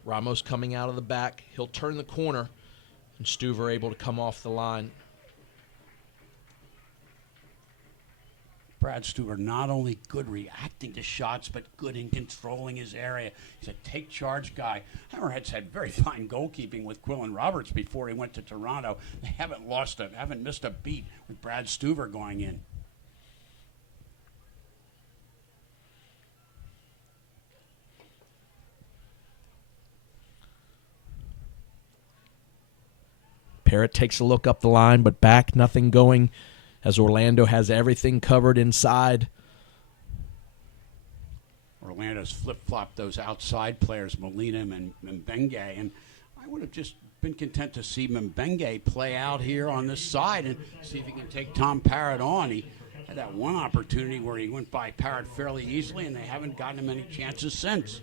Ramos coming out of the back. He'll turn the corner, and Stuver able to come off the line. Brad Stewart not only good reacting to shots, but good in controlling his area. He's a take-charge guy. Hammerheads had very fine goalkeeping with Quillen Roberts before he went to Toronto. They haven't missed a beat with Brad Stuver going in. Parrott takes a look up the line, but back, nothing going, as Orlando has everything covered inside. Orlando's flip-flopped those outside players, Molina and Mbenge, and I would have just been content to see Mbenge play out here on this side and see if he can take Tom Parrott on. He had that one opportunity where he went by Parrott fairly easily, and they haven't gotten him any chances since.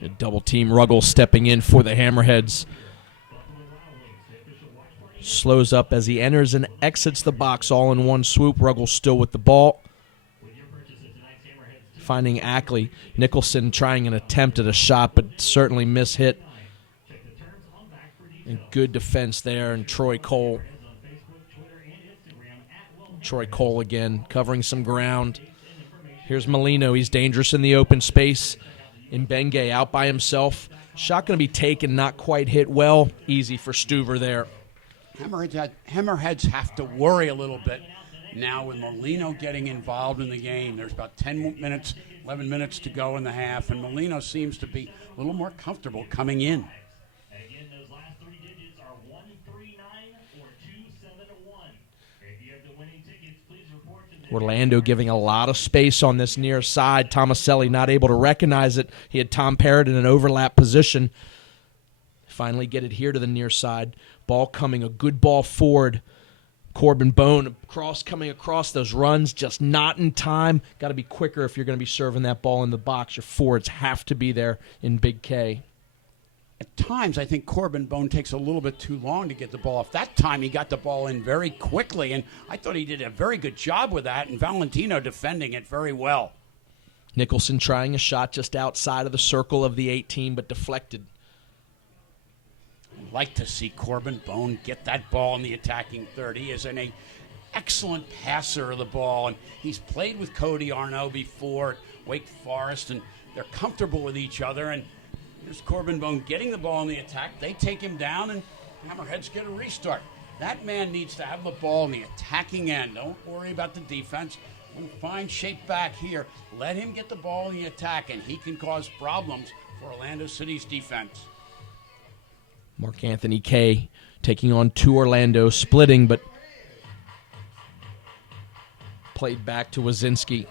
A double team. Ruggles stepping in for the Hammerheads. Slows up as he enters and exits the box all in one swoop. Ruggles still with the ball. Finding Ackley. Nicholson trying an attempt at a shot, but certainly mishit. And good defense there, and Troy Cole. Troy Cole again, covering some ground. Here's Molino. He's dangerous in the open space. Mbenge out by himself. Shot going to be taken, not quite hit well. Easy for Stuver there. Hammerheads have to worry a little bit now with Molino getting involved in the game. There's about 10 minutes, 11 minutes to go in the half, and Molino seems to be a little more comfortable coming in. Again, those last three digits are 139 or 271. If you have the winning tickets, please report to the Orlando giving a lot of space on this near side. Tomaselli not able to recognize it. He had Tom Parrott in an overlap position. Finally get it here to the near side. Ball coming, a good ball forward. Corbin Bone coming across those runs, just not in time. Got to be quicker if you're going to be serving that ball in the box. Your forwards have to be there in Big K. At times, I think Corbin Bone takes a little bit too long to get the ball off. That time, he got the ball in very quickly, and I thought he did a very good job with that, and Valentino defending it very well. Nicholson trying a shot just outside of the circle of the 18, but deflected. I'd like to see Corbin Bone get that ball in the attacking third. He is an excellent passer of the ball, and he's played with Cody Arno before at Wake Forest, and they're comfortable with each other. And here's Corbin Bone getting the ball in the attack. They take him down, and Hammerheads get a restart. That man needs to have the ball in the attacking end. Don't worry about the defense. We'll find shape back here. Let him get the ball in the attack, and he can cause problems for Orlando City's defense. Mark Anthony K taking on two Orlando, splitting, but played back to Wazinski.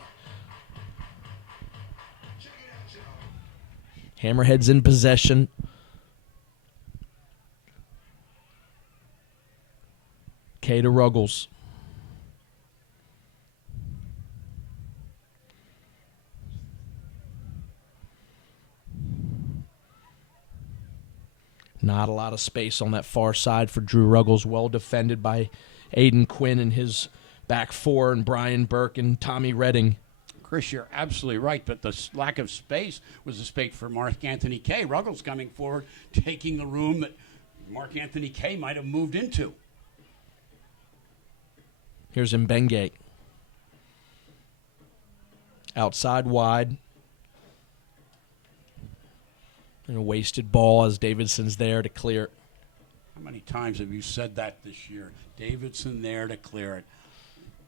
Hammerheads in possession. K to Ruggles. Not a lot of space on that far side for Drew Ruggles. Well defended by Aiden Quinn and his back four, and Brian Burke and Tommy Redding. Chris, you're absolutely right, but the lack of space was a space for Mark Anthony K. Ruggles coming forward, taking the room that Mark Anthony K might have moved into. Here's Mbenge. Outside wide. And a wasted ball as Davidson's there to clear it. How many times have you said that this year? Davidson there to clear it.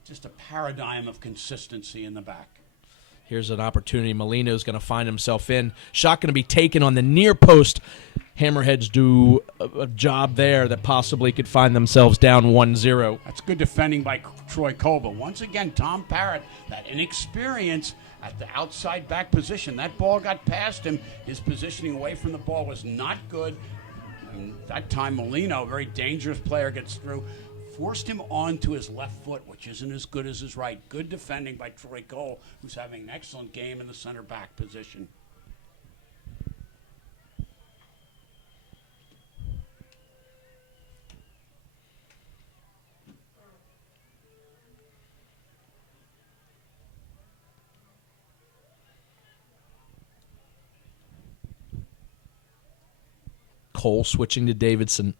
Just a paradigm of consistency in the back. Here's an opportunity. Molino's going to find himself in. Shot going to be taken on the near post. Hammerheads do a job there that possibly could find themselves down 1-0. That's good defending by Troy Cole. But once again, Tom Parrott, that inexperience at the outside back position. That ball got past him. His positioning away from the ball was not good. And that time, Molino, a very dangerous player, gets through. Forced him onto his left foot, which isn't as good as his right. Good defending by Troy Cole, who's having an excellent game in the center back position. Cole switching to Davidson.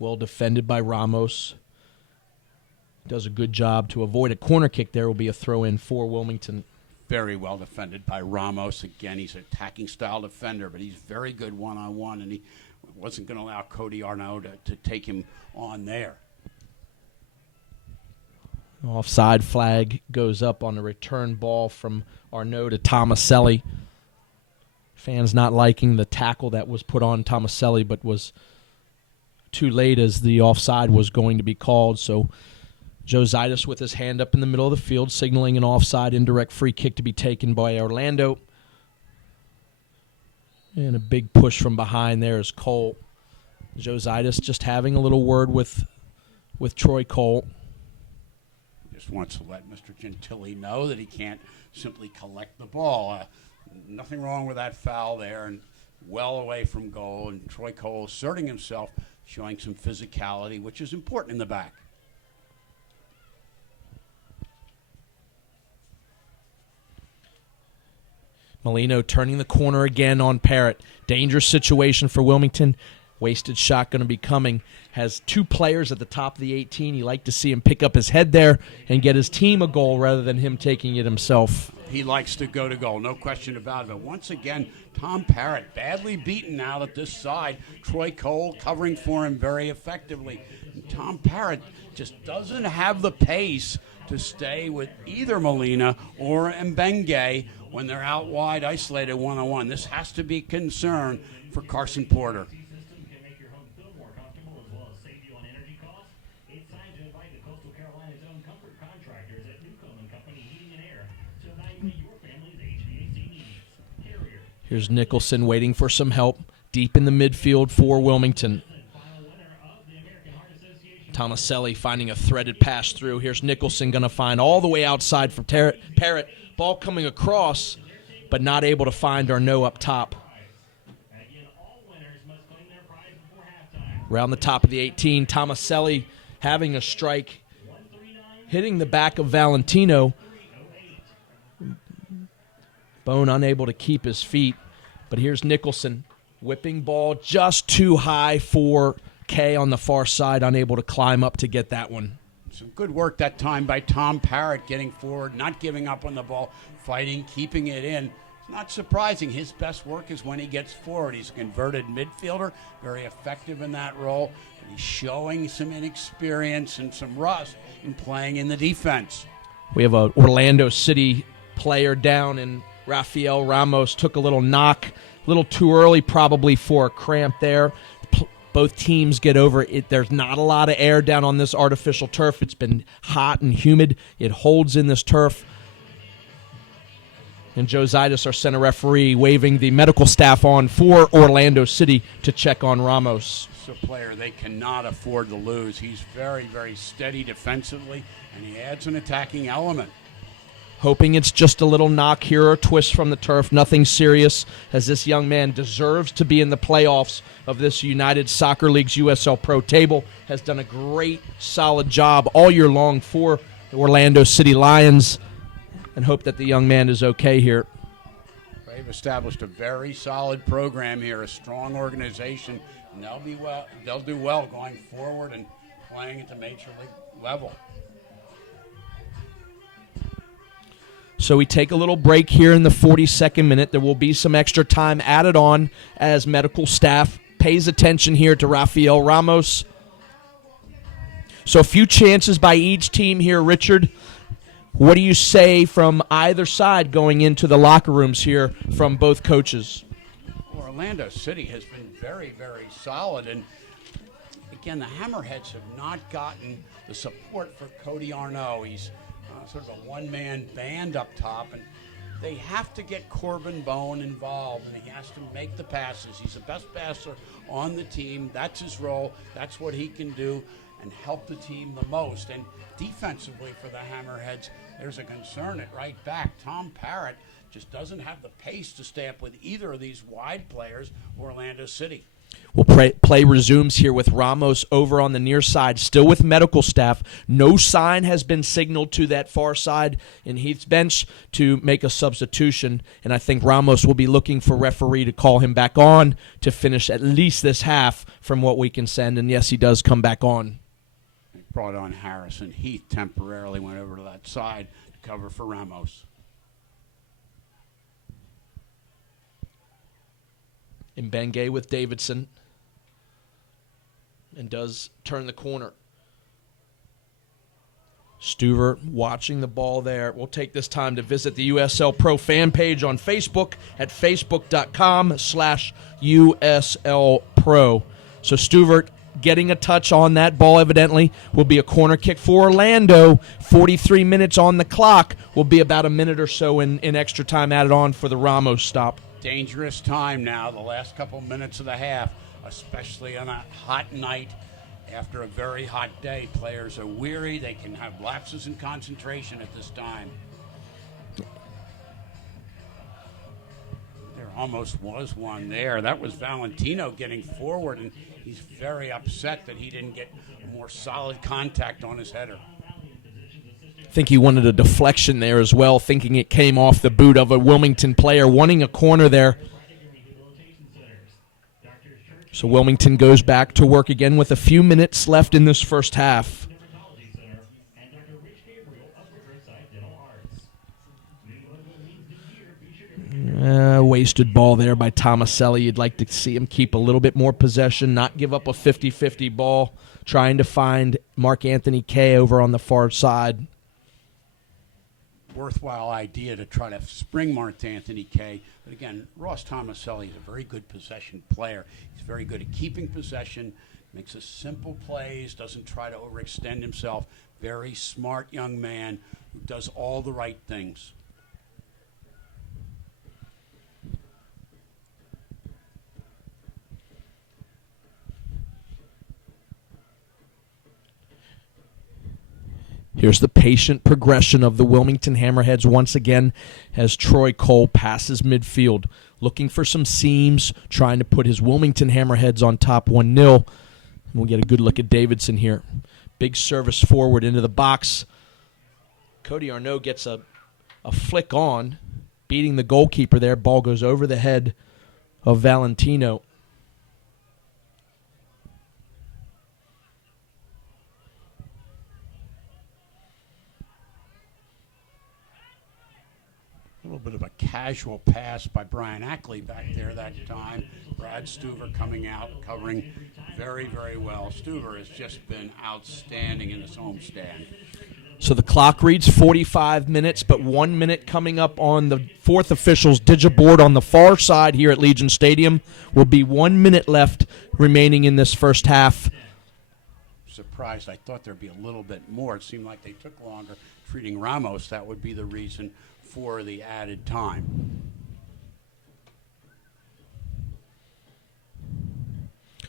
Well defended by Ramos. Does a good job to avoid a corner kick. There will be a throw in for Wilmington. very well defended by Ramos. Again, he's an attacking style defender, but he's very good one-on-one, and he wasn't going to allow Cody Arnaud to take him on there. Offside flag goes up on a return ball from Arnaud to Tomaselli. Fans not liking the tackle that was put on Tomaselli, but was too late as the offside was going to be called. So Joe Zaitis with his hand up in the middle of the field, signaling an offside indirect free kick to be taken by Orlando. And a big push from behind there is Cole. Joe Zaitis just having a little word with Troy Cole. Just wants to let Mr. Gentili know that he can't simply collect the ball. Nothing wrong with that foul there, and well away from goal. And Troy Cole asserting himself, showing some physicality, which is important in the back. Molino turning the corner again on Parrott. Dangerous situation for Wilmington. Wasted shot going to be coming. Has two players at the top of the 18. You like to see him pick up his head there and get his team a goal rather than him taking it himself. He likes to go to goal, no question about it. But once again, Tom Parrott badly beaten out at this side. Troy Cole covering for him very effectively. And Tom Parrott just doesn't have the pace to stay with either Molina or Mbenge when they're out wide, isolated one-on-one. This has to be a concern for Carson Porter. Here's Nicholson waiting for some help deep in the midfield for Wilmington. Tomaselli finding a threaded pass through. Here's Nicholson going to find all the way outside for Parrott. Ball coming across, but not able to find Arnaud up top. Around the top of the 18, Tomaselli having a strike, hitting the back of Valentino. Bone unable to keep his feet, but here's Nicholson. Whipping ball just too high for Kay on the far side, unable to climb up to get that one. Some good work that time by Tom Parrott, getting forward, not giving up on the ball, fighting, keeping it in. It's not surprising. His best work is when he gets forward. He's a converted midfielder, very effective in that role. And he's showing some inexperience and some rust in playing in the defense. We have a Orlando City player down, and Rafael Ramos took a little knock, a little too early probably for a cramp there. Both teams get over it. There's not a lot of air down on this artificial turf. It's been hot and humid. It holds in this turf. And Joe Zaitis, our center referee, waving the medical staff on for Orlando City to check on Ramos. It's a player they cannot afford to lose. He's very, very steady defensively, and he adds an attacking element. Hoping it's just a little knock here or twist from the turf, nothing serious, as this young man deserves to be in the playoffs of this United Soccer League's USL Pro table. Has done a great, solid job all year long for the Orlando City Lions, and hope that the young man is okay here. They've established a very solid program here, a strong organization, and they'll do well going forward and playing at the major league level. So we take a little break here in the 42nd minute. There will be some extra time added on as medical staff pays attention here to Rafael Ramos. So a few chances by each team here, Richard. What do you say from either side going into the locker rooms here from both coaches? Orlando City has been very, very solid. And again, the Hammerheads have not gotten the support for Cody Arnaud. He's sort of a one-man band up top, and they have to get Corbin Bone involved, and he has to make the passes. He's the best passer on the team. That's his role. That's what he can do and help the team the most. And defensively for the Hammerheads, there's a concern at right back. Tom Parrott just doesn't have the pace to stay up with either of these wide players, Orlando City. Well, play resumes here with Ramos over on the near side, still with medical staff. No sign has been signaled to that far side in Heath's bench to make a substitution, and I think Ramos will be looking for referee to call him back on to finish at least this half from what we can send, and yes, he does come back on. They brought on Harrison. Heath temporarily went over to that side to cover for Ramos. in Bengay with Davidson. And does turn the corner. Stuver watching the ball there. We'll take this time to visit the USL Pro fan page on Facebook at facebook.com/USL Pro. So Stuver getting a touch on that ball evidently will be a corner kick for Orlando. 43 minutes on the clock. Will be about a minute or so in extra time added on for the Ramos stop. Dangerous time now, the last couple minutes of the half, especially on a hot night. After a very hot day, players are weary. They can have lapses in concentration at this time. There almost was one there. That was Valentino getting forward, and he's very upset that he didn't get more solid contact on his header. I think he wanted a deflection there as well, thinking it came off the boot of a Wilmington player, wanting a corner there. So Wilmington goes back to work again with a few minutes left in this first half. Wasted ball there by Tomaselli. You'd like to see him keep a little bit more possession, not give up a 50-50 ball, trying to find Mark Anthony Kay over on the far side. Worthwhile idea to try to spring Mark Anthony Kay. But again, Ross Tomaselli is a very good possession player. He's very good at keeping possession, makes a simple plays, doesn't try to overextend himself. Very smart young man who does all the right things. Here's the patient progression of the Wilmington Hammerheads once again as Troy Cole passes midfield, looking for some seams, trying to put his Wilmington Hammerheads on top 1-0. We'll get a good look at Davidson here. Big service forward into the box. Cody Arnaud gets a flick on, beating the goalkeeper there. Ball goes over the head of Valentino. A little bit of a casual pass by Brian Ackley back there that time. Brad Stuver coming out, covering very, very well. Stuver has just been outstanding in his homestand. So the clock reads 45 minutes, but 1 minute coming up on the fourth official's digiboard on the far side here at Legion Stadium. Will be 1 minute left remaining in this first half. Surprised. I thought there'd be a little bit more. It seemed like they took longer treating Ramos. That would be the reason for the added time.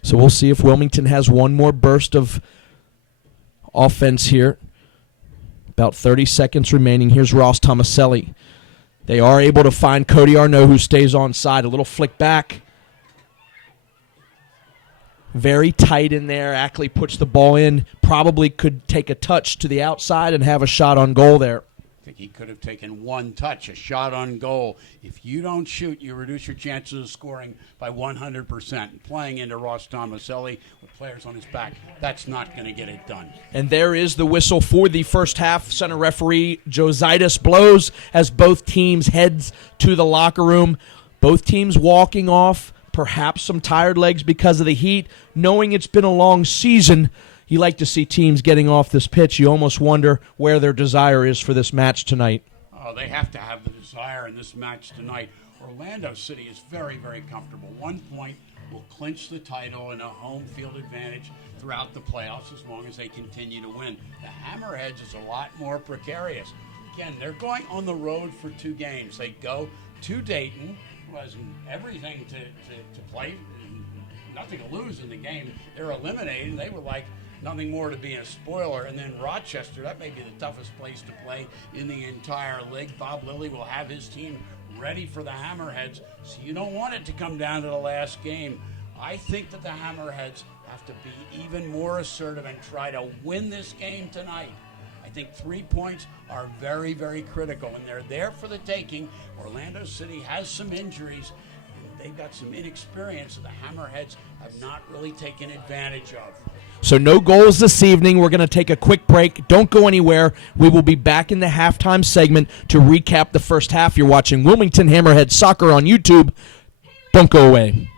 So we'll see if Wilmington has one more burst of offense here. About 30 seconds remaining. Here's Ross Tomaselli. They are able to find Cody Arnaud, who stays on side. A little flick back. Very tight in there. Ackley puts the ball in. Probably could take a touch to the outside and have a shot on goal there. I think he could have taken one touch, a shot on goal. If you don't shoot, you reduce your chances of scoring by 100%. Playing into Ross Tomaselli with players on his back, that's not going to get it done. And there is the whistle for the first half. Center referee Jositis blows as both teams heads to the locker room. Both teams walking off, perhaps some tired legs because of the heat. Knowing it's been a long season, you like to see teams getting off this pitch. You almost wonder where their desire is for this match tonight. Oh, they have to have the desire in this match tonight. Orlando City is very, very comfortable. 1 point will clinch the title and a home field advantage throughout the playoffs as long as they continue to win. The Hammerheads is a lot more precarious. Again, they're going on the road for 2 games. They go to Dayton, who has everything to play, nothing to lose in the game. They're eliminated, and they would like nothing more to be a spoiler. And then Rochester, that may be the toughest place to play in the entire league. Bob Lilly will have his team ready for the Hammerheads, so you don't want it to come down to the last game. I think that the Hammerheads have to be even more assertive and try to win this game tonight. I think 3 points are very, very critical, and they're there for the taking. Orlando City has some injuries, and they've got some inexperience that the Hammerheads have not really taken advantage of. So no goals this evening. We're going to take a quick break. Don't go anywhere. We will be back in the halftime segment to recap the first half. You're watching Wilmington Hammerheads Soccer on YouTube. Don't go away.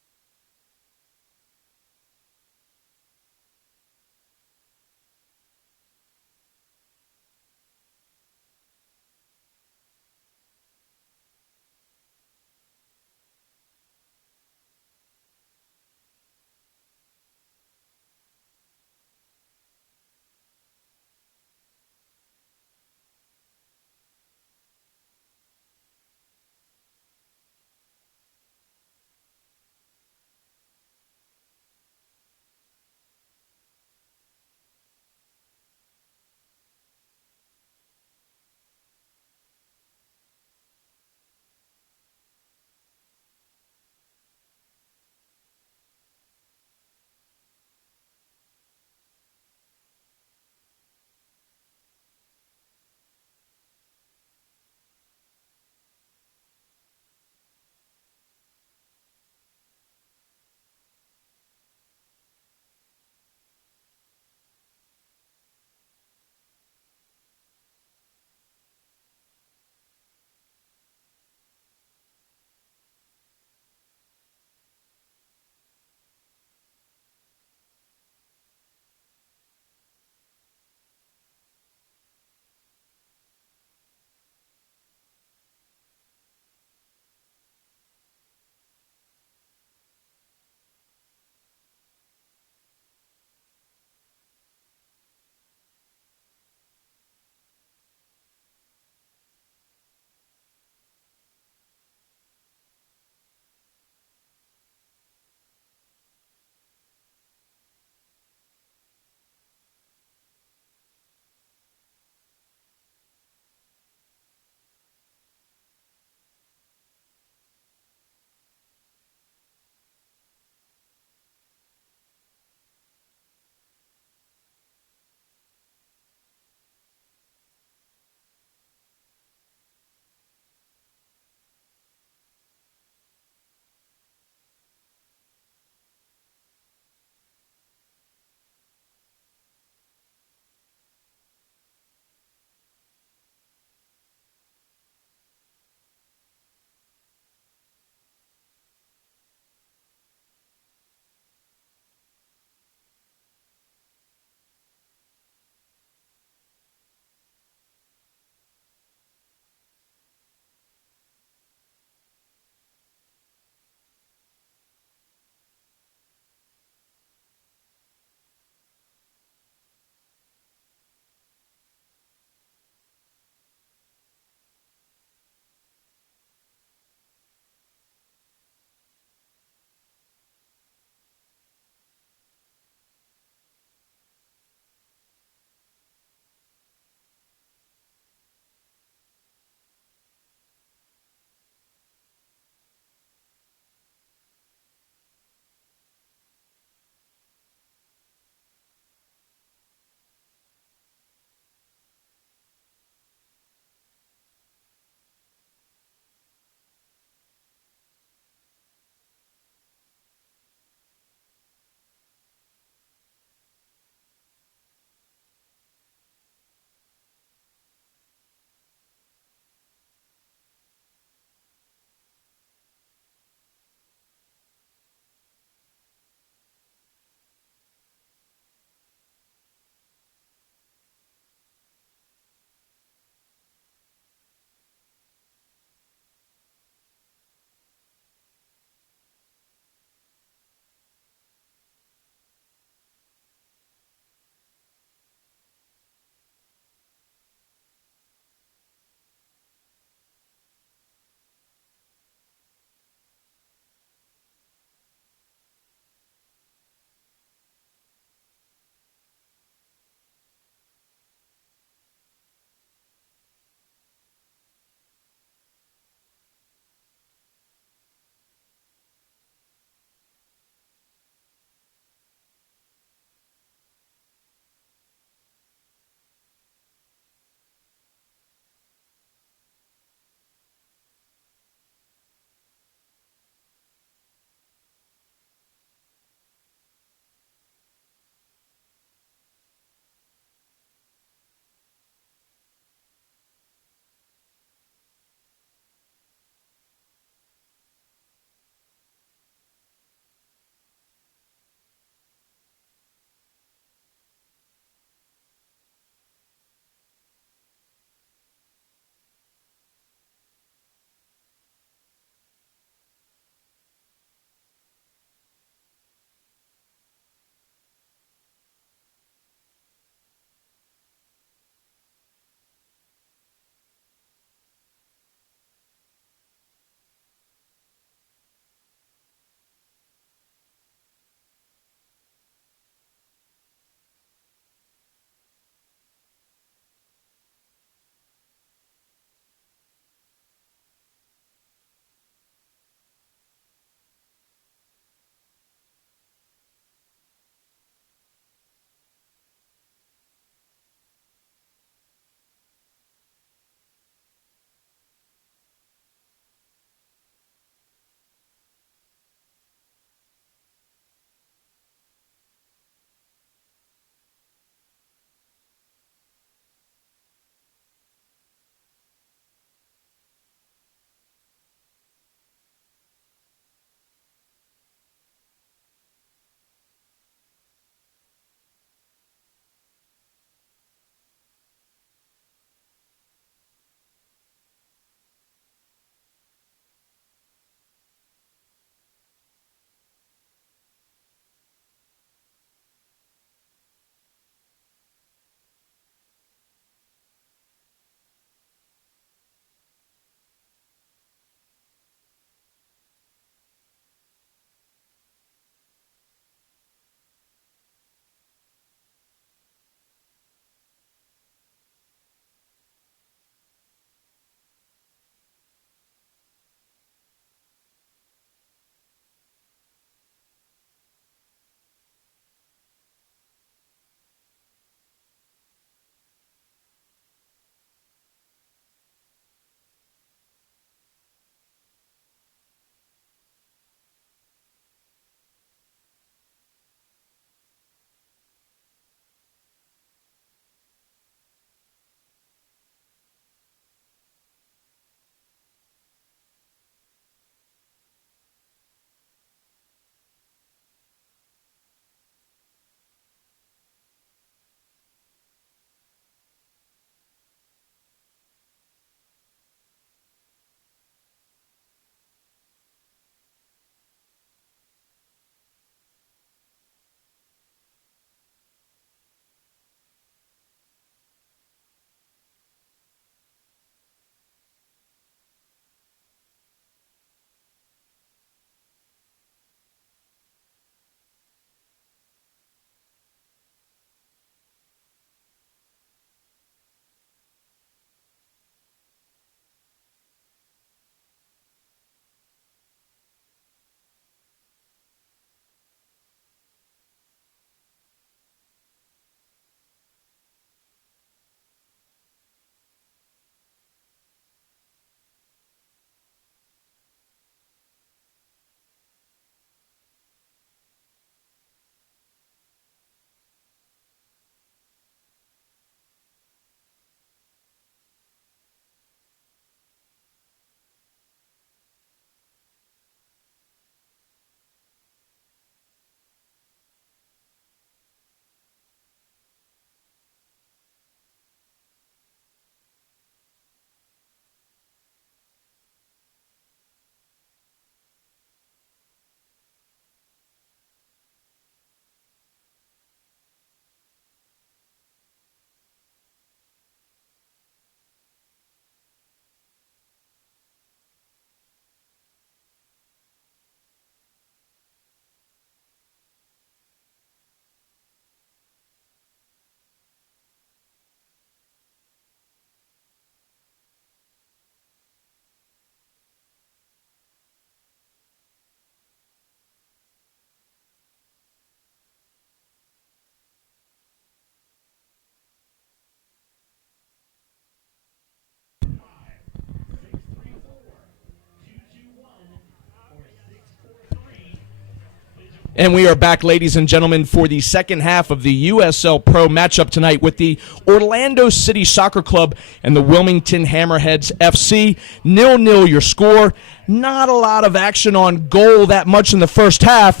And we are back, ladies and gentlemen, for the second half of the USL Pro matchup tonight with the Orlando City Soccer Club and the Wilmington Hammerheads FC. 0-0 your score. Not a lot of action on goal that much in the first half.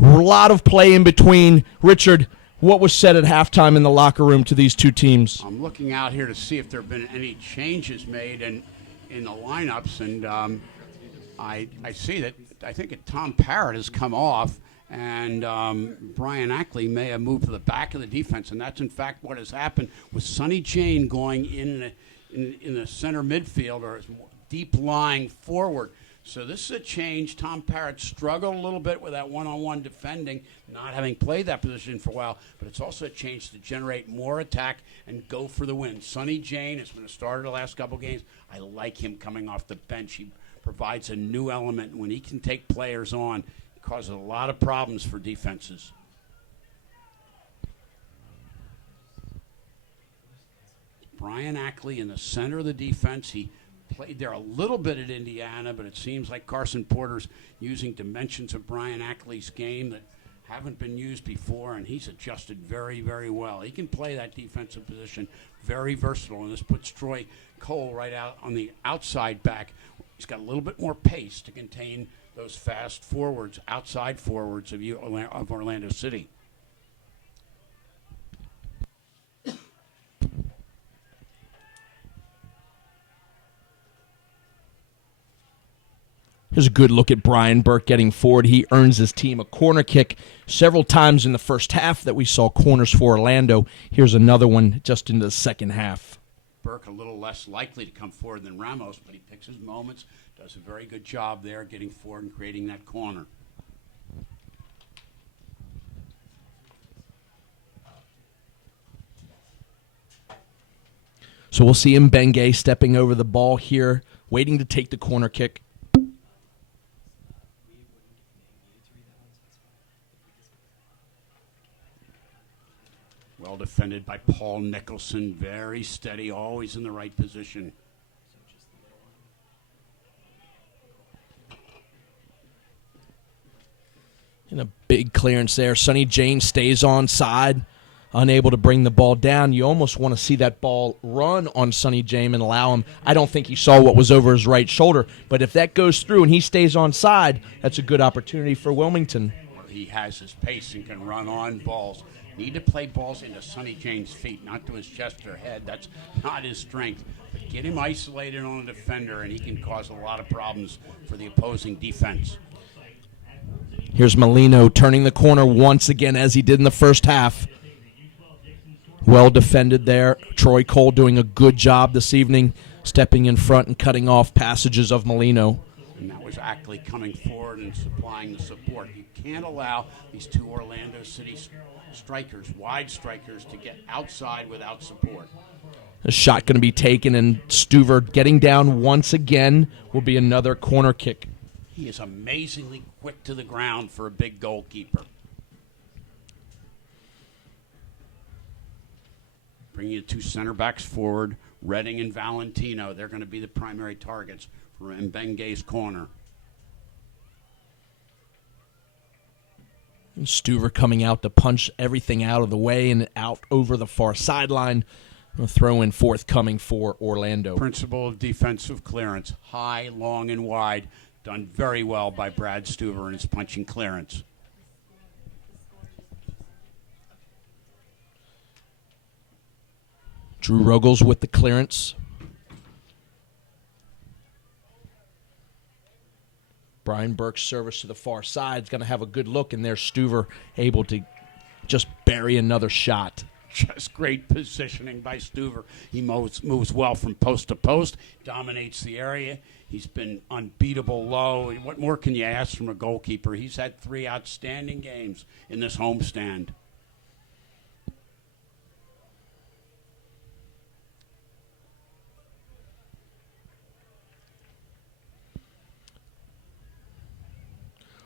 A lot of play in between. Richard, what was said at halftime in the locker room to these two teams? I'm looking out here to see if there have been any changes made in the lineups, and I see that I think Tom Parrott has come off, and Brian Ackley may have moved to the back of the defense, and that's in fact what has happened with Sonny Jane going in the center midfield or deep lying forward. So this is a change. Tom Parrott struggled a little bit with that one-on-one defending, not having played that position for a while, but it's also a change to generate more attack and go for the win. Sonny Jane has been a starter the last couple games. I like him coming off the bench. He provides a new element. When he can take players on, causes a lot of problems for defenses. Brian Ackley in the center of the defense. He played there a little bit at Indiana, but it seems like Carson Porter's using dimensions of Brian Ackley's game that haven't been used before, and he's adjusted very, very well. He can play that defensive position, very versatile, and this puts Troy Cole right out on the outside back. He's got a little bit more pace to contain those fast forwards, outside forwards of Orlando City. Here's a good look at Brian Burke getting forward. He earns his team a corner kick several times in the first half that we saw corners for Orlando. Here's another one just in the second half. Burke a little less likely to come forward than Ramos, but he picks his moments, does a very good job there getting forward and creating that corner. So we'll see Mbenge stepping over the ball here, waiting to take the corner kick. Well defended by Paul Nicholson. Very steady, always in the right position. And a big clearance there. Sonny Jane stays onside, unable to bring the ball down. You almost want to see that ball run on Sonny Jane and allow him. I don't think he saw what was over his right shoulder, but if that goes through and he stays onside, that's a good opportunity for Wilmington. He has his pace and can run on balls. Need to play balls into Sonny Jane's feet, not to his chest or head. That's not his strength. But get him isolated on a defender, and he can cause a lot of problems for the opposing defense. Here's Molino turning the corner once again as he did in the first half. Well defended there. Troy Cole doing a good job this evening, stepping in front and cutting off passages of Molino. And that was Ackley coming forward and supplying the support. You can't allow these two Orlando City strikers, wide strikers, to get outside without support. A shot going to be taken, and Stuver getting down once again will be another corner kick. He is amazingly quick to the ground for a big goalkeeper. Bringing the two center backs forward, Redding and Valentino. They're going to be the primary targets for Mbenge's corner. And Stuver coming out to punch everything out of the way and out over the far sideline. A throw in forthcoming for Orlando. Principle of defensive clearance. High, long, and wide. Done very well by Brad Stuver in his punching clearance. Drew Ruggles with the clearance. Brian Burke's service to the far side is going to have a good look, and there's Stuver able to just bury another shot. Just great positioning by Stuver. He moves well from post to post, dominates the area. He's been unbeatable low. What more can you ask from a goalkeeper? He's had 3 outstanding games in this homestand.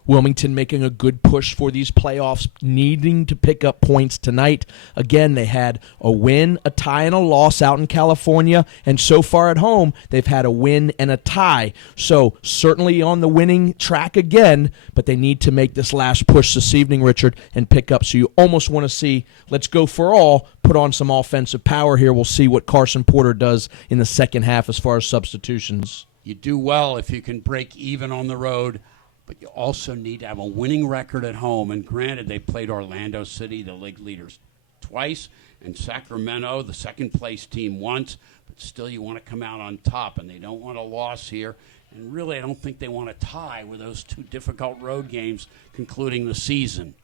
Wilmington making a good push for these playoffs, needing to pick up points tonight. Again, they had a win, a tie, and a loss out in California, and so far at home, they've had a win and a tie. So certainly on the winning track again, but they need to make this last push this evening, Richard, and pick up. So you almost want to see, let's go for all, put on some offensive power here. We'll see what Carson Porter does in the second half as far as substitutions. You do well if you can break even on the road, but you also need to have a winning record at home. And granted, they played Orlando City, the league leaders, twice, and Sacramento, the second-place team, once. But still, you want to come out on top, and they don't want a loss here. And really, I don't think they want to tie with those two difficult road games concluding the season.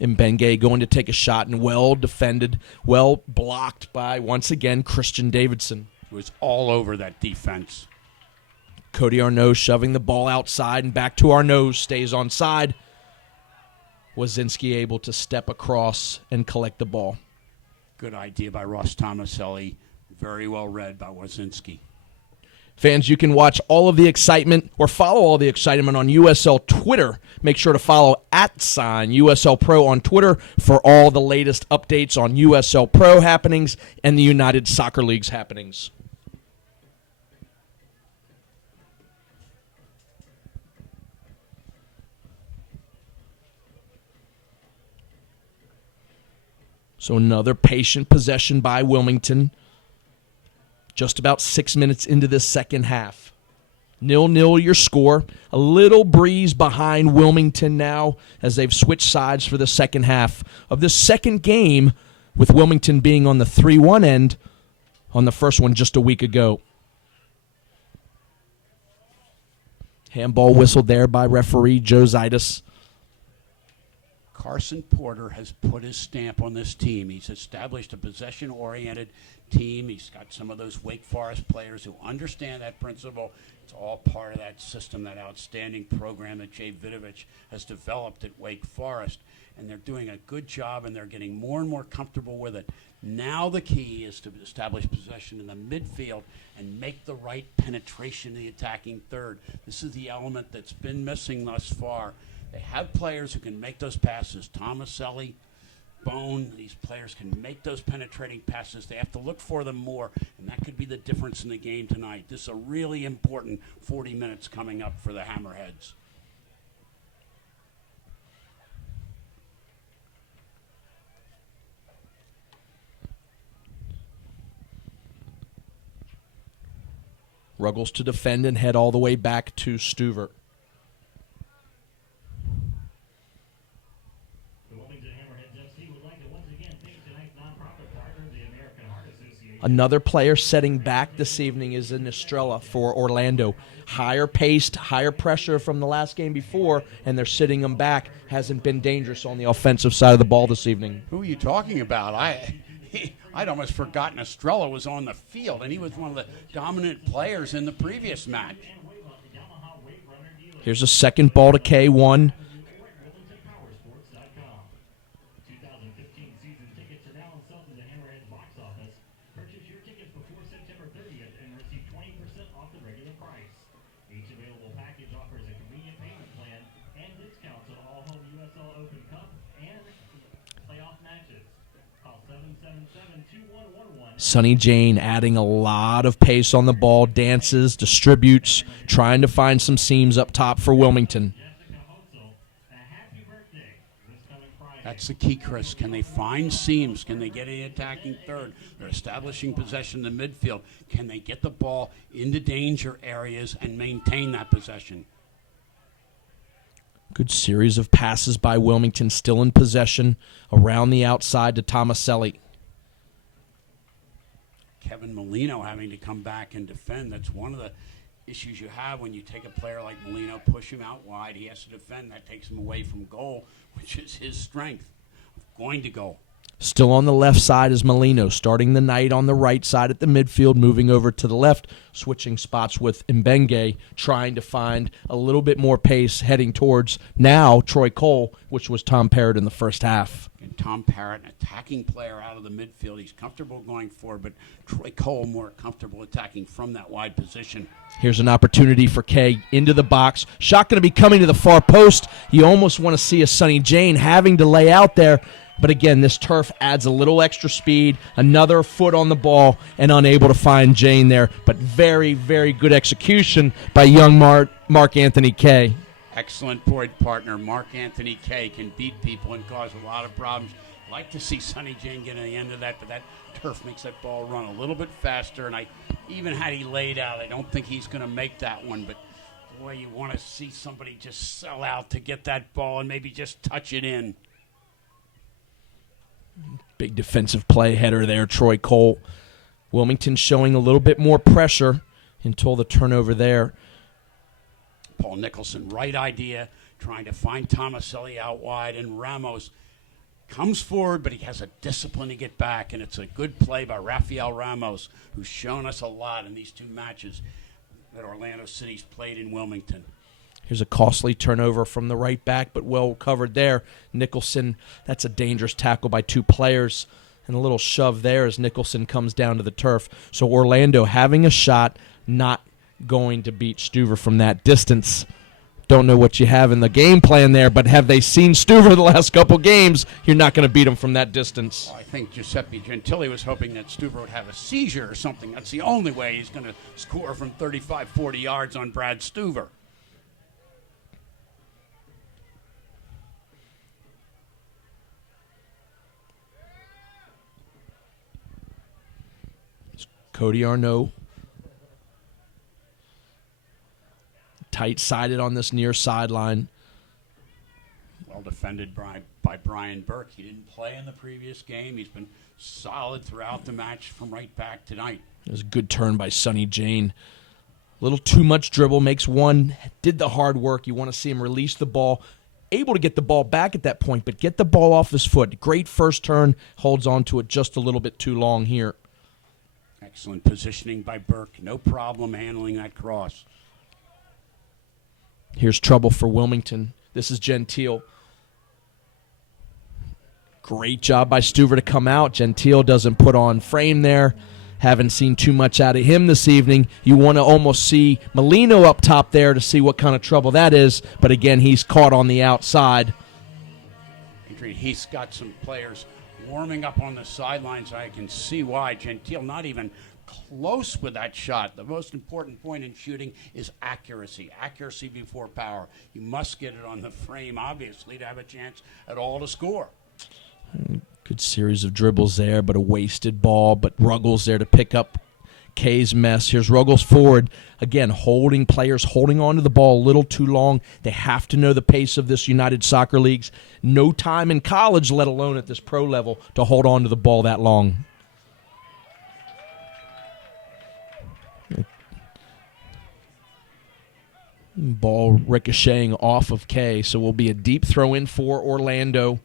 Mbenge going to take a shot and well defended, well blocked by, once again, Christian Davidson. Was all over that defense. Cody Arnaud shoving the ball outside and back to Arnaud, stays on side. Wazinski able to step across and collect the ball. Good idea by Ross Tomaselli. Very well read by Wazinski. Fans, you can watch all of the excitement or follow all the excitement on USL Twitter. Make sure to follow @USL Pro on Twitter for all the latest updates on USL Pro happenings and the United Soccer League's happenings. So another patient possession by Wilmington. Just about 6 minutes into this second half. 0-0 your score. A little breeze behind Wilmington now as they've switched sides for the second half of this second game, with Wilmington being on the 3-1 end on the first one just a week ago. Handball whistled there by referee Joe Zaitis. Carson Porter has put his stamp on this team. He's established a possession-oriented team. He's got some of those Wake Forest players who understand that principle. It's all part of that system, that outstanding program that Jay Vidovich has developed at Wake Forest. And they're doing a good job, and they're getting more and more comfortable with it. Now the key is to establish possession in the midfield and make the right penetration in the attacking third. This is the element that's been missing thus far. They have players who can make those passes. Tomaselli, Bone, these players can make those penetrating passes. They have to look for them more, and that could be the difference in the game tonight. This is a really important 40 minutes coming up for the Hammerheads. Ruggles to defend and head all the way back to Stuvert. Another player setting back this evening is in Estrella for Orlando. Higher paced, higher pressure from the last game before, and they're sitting him back. Hasn't been dangerous on the offensive side of the ball this evening. Who are you talking about? I'd almost forgotten Estrella was on the field, and he was one of the dominant players in the previous match. Here's a second ball to K1. Sonny Jane adding a lot of pace on the ball, dances, distributes, trying to find some seams up top for Wilmington. That's the key, Chris. Can they find seams? Can they get an attacking third? They're establishing possession in the midfield. Can they get the ball into danger areas and maintain that possession? Good series of passes by Wilmington, still in possession, around the outside to Tomaselli. Kevin Molino having to come back and defend. That's one of the issues you have when you take a player like Molino, push him out wide. He has to defend. That takes him away from goal, which is his strength of going to goal. Still on the left side is Molino, starting the night on the right side at the midfield, moving over to the left, switching spots with Mbenge, trying to find a little bit more pace, heading towards now Troy Cole, which was Tom Parrott in the first half. And Tom Parrott, an attacking player out of the midfield. He's comfortable going forward, but Troy Cole more comfortable attacking from that wide position. Here's an opportunity for Kay into the box. Shot going to be coming to the far post. You almost want to see a Sonny Jane having to lay out there. But again, this turf adds a little extra speed, another foot on the ball, and unable to find Jane there. But very, very good execution by young Mark Anthony Kay. Excellent point partner. Mark Anthony Kay can beat people and cause a lot of problems. Like to see Sonny Jane get to the end of that, but that turf makes that ball run a little bit faster. And even had he laid out, I don't think he's going to make that one. But boy, you want to see somebody just sell out to get that ball and maybe just touch it in. Big defensive play header there, Troy Cole. Wilmington showing a little bit more pressure until the turnover there. Paul Nicholson, right idea, trying to find Tomaselli out wide, and Ramos comes forward, but he has a discipline to get back, and it's a good play by Rafael Ramos, who's shown us a lot in these two matches that Orlando City's played in Wilmington. Here's a costly turnover from the right back, but well covered there. Nicholson, that's a dangerous tackle by two players. And a little shove there as Nicholson comes down to the turf. So Orlando having a shot, not going to beat Stuver from that distance. Don't know what you have in the game plan there, but have they seen Stuver the last couple games? You're not going to beat him from that distance. Well, I think Giuseppe Gentili was hoping that Stuver would have a seizure or something. That's the only way he's going to score from 35, 40 yards on Brad Stuver. Cody Arnaud, tight-sided on this near sideline. Well defended by Brian Burke. He didn't play in the previous game. He's been solid throughout the match from right back tonight. It was a good turn by Sonny Jane. A little too much dribble, makes one, did the hard work. You want to see him release the ball. Able to get the ball back at that point, but get the ball off his foot. Great first turn, holds on to it just a little bit too long here. Excellent positioning by Burke. No problem handling that cross. Here's trouble for Wilmington. This is Gentile. Great job by Stuver to come out. Gentile doesn't put on frame there. Haven't seen too much out of him this evening. You want to almost see Molino up top there to see what kind of trouble that is. But again, he's caught on the outside. He's got some players warming up on the sidelines. I can see why. Gentile not even close with that shot. The most important point in shooting is accuracy. Accuracy before power. You must get it on the frame, obviously, to have a chance at all to score. Good series of dribbles there, but a wasted ball. But Ruggles there to pick up Kay's mess. Here's Ruggles forward. Again, players holding on to the ball a little too long. They have to know the pace of this United Soccer Leagues. No time in college, let alone at this pro level, to hold on to the ball that long. Ball ricocheting off of Kay, so will be a deep throw in for Orlando.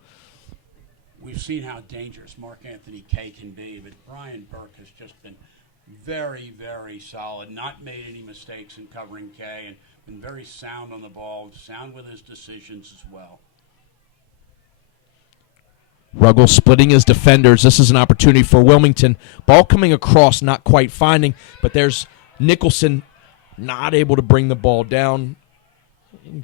We've seen how dangerous Mark Anthony Kay can be, but Brian Burke has just been very, very solid, not made any mistakes in covering Kay, and been very sound on the ball, sound with his decisions as well. Ruggles splitting his defenders. This is an opportunity for Wilmington. Ball coming across, not quite finding, but there's Nicholson not able to bring the ball down.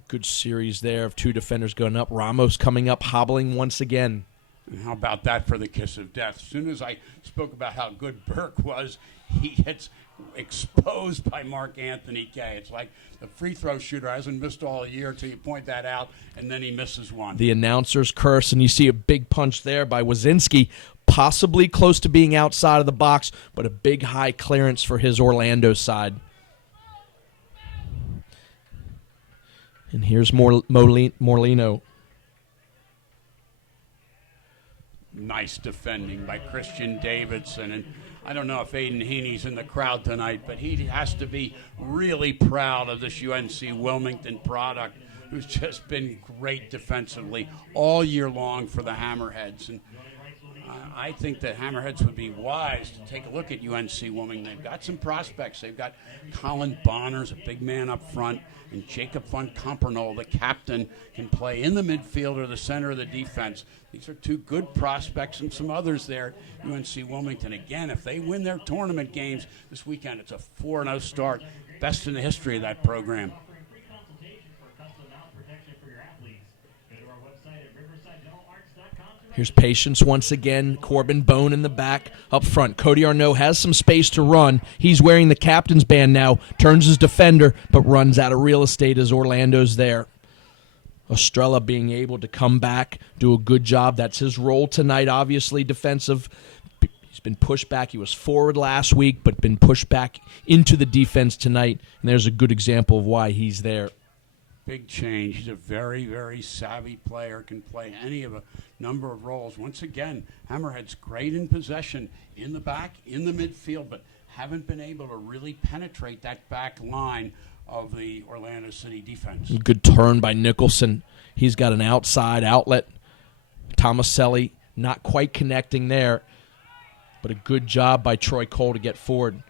Good series there of two defenders going up. Ramos coming up, hobbling once again. And how about that for the kiss of death? As soon as I spoke about how good Burke was, he gets exposed by Mark Anthony Kay. It's like the free throw shooter hasn't missed all year until you point that out, and then he misses one. The announcer's curse, and you see a big punch there by Wazinski, possibly close to being outside of the box, but a big high clearance for his Orlando side. And here's Morlino. Nice defending by Christian Davidson. And I don't know if Aiden Heaney's in the crowd tonight, but he has to be really proud of this UNC Wilmington product, who's just been great defensively all year long for the Hammerheads. And I think that Hammerheads would be wise to take a look at UNC Wilmington. They've got some prospects. They've got Colin Bonner's a big man up front, and Jacob von Kompernol, the captain, can play in the midfield or the center of the defense. These are two good prospects and some others there at UNC Wilmington. Again, if they win their tournament games this weekend, it's a 4-0 start, best in the history of that program. Offering free consultation for custom mouth protection for your athletes. Go to our website at riversidedentalarts.com. Here's Patience once again. Corbin Bone in the back. Up front, Cody Arnault has some space to run. He's wearing the captain's band now. Turns his defender, but runs out of real estate as Orlando's there. Estrella being able to come back, do a good job. That's his role tonight, obviously defensive. He's been pushed back. He was forward last week, but been pushed back into the defense tonight. And there's a good example of why he's there. Big change. He's a very, very savvy player, can play any of a number of roles. Once again, Hammerhead's great in possession in the back, in the midfield, but haven't been able to really penetrate that back line of the Orlando City defense. Good turn by Nicholson. He's got an outside outlet. Tomaselli not quite connecting there, but a good job by Troy Cole to get forward.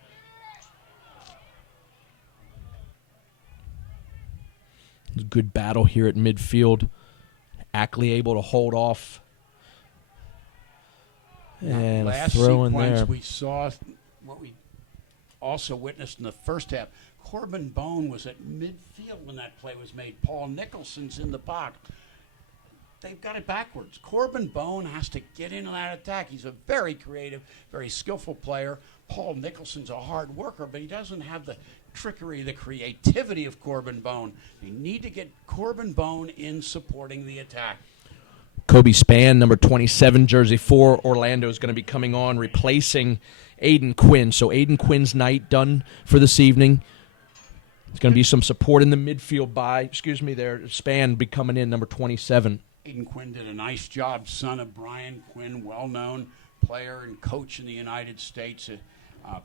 Good battle here at midfield. Ackley able to hold off. And a last throw in sequence, there. we saw what we also witnessed in the first half. Corbin Bone was at midfield when that play was made. Paul Nicholson's in the box. They've got it backwards. Corbin Bone has to get into that attack. He's a very creative, very skillful player. Paul Nicholson's a hard worker, but he doesn't have the trickery, the creativity of Corbin Bone. They need to get Corbin Bone in supporting the attack. Kobe Spann, number 27, jersey 4, Orlando is going to be coming on, replacing Aiden Quinn. So Aiden Quinn's night done for this evening. There's going to be some support in the midfield by, Spann be coming in, number 27. Aiden Quinn did a nice job, son of Brian Quinn, well-known player and coach in the United States.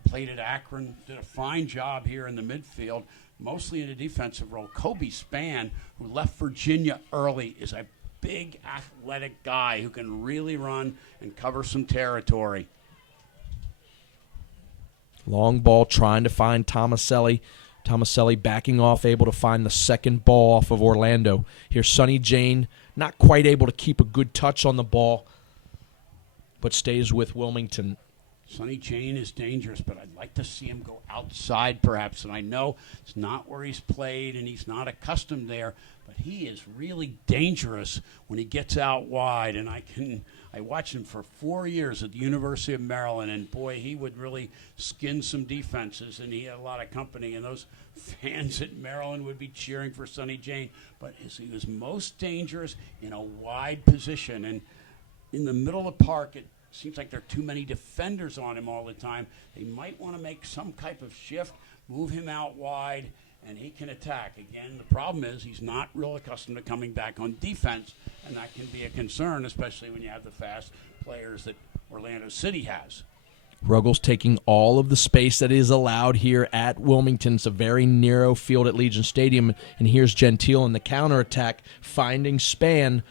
Played at Akron, did a fine job here in the midfield, mostly in a defensive role. Kobe Spann, who left Virginia early, is a big athletic guy who can really run and cover some territory. Long ball trying to find Tomaselli. Tomaselli backing off, able to find the second ball off of Orlando. Here's Sonny Jane, not quite able to keep a good touch on the ball, but stays with Wilmington. Sonny Jane is dangerous, but I'd like to see him go outside perhaps. And I know it's not where he's played and he's not accustomed there, but he is really dangerous when he gets out wide. And I watched him for 4 years at the University of Maryland, and boy, he would really skin some defenses, and he had a lot of company. And those fans at Maryland would be cheering for Sonny Jane. But he was most dangerous in a wide position. And in the middle of the park, it seems like there are too many defenders on him all the time. They might want to make some type of shift, move him out wide, and he can attack. Again, the problem is he's not real accustomed to coming back on defense, and that can be a concern, especially when you have the fast players that Orlando City has. Ruggles taking all of the space that is allowed here at Wilmington. It's a very narrow field at Legion Stadium, and here's Gentile in the counterattack, finding Spann.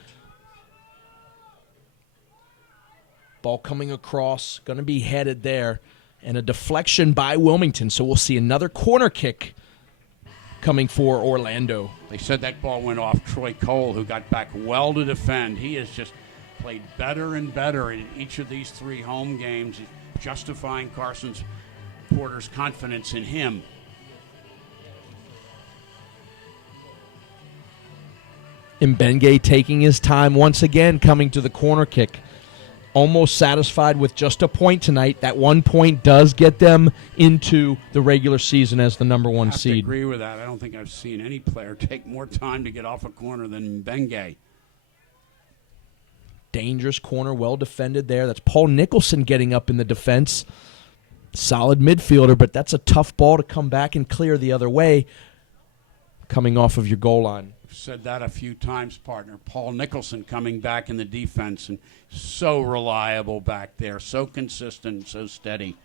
Ball coming across, going to be headed there, and a deflection by Wilmington. So we'll see another corner kick coming for Orlando. They said that ball went off Troy Cole, who got back well to defend. He has just played better and better in each of these 3 home games, justifying Carson's Porter's confidence in him. Mbenge taking his time once again, coming to the corner kick. Almost satisfied with just a point tonight. That 1 point does get them into the regular season as the number 1 I have to seed. agree with that. I don't think I've seen any player take more time to get off a corner than Mbenge. Dangerous corner, well defended there. That's Paul Nicholson getting up in the defense. Solid midfielder, but that's a tough ball to come back and clear the other way coming off of your goal line. Said that a few times, partner. Paul Nicholson coming back in the defense, and so reliable back there, so consistent, so steady.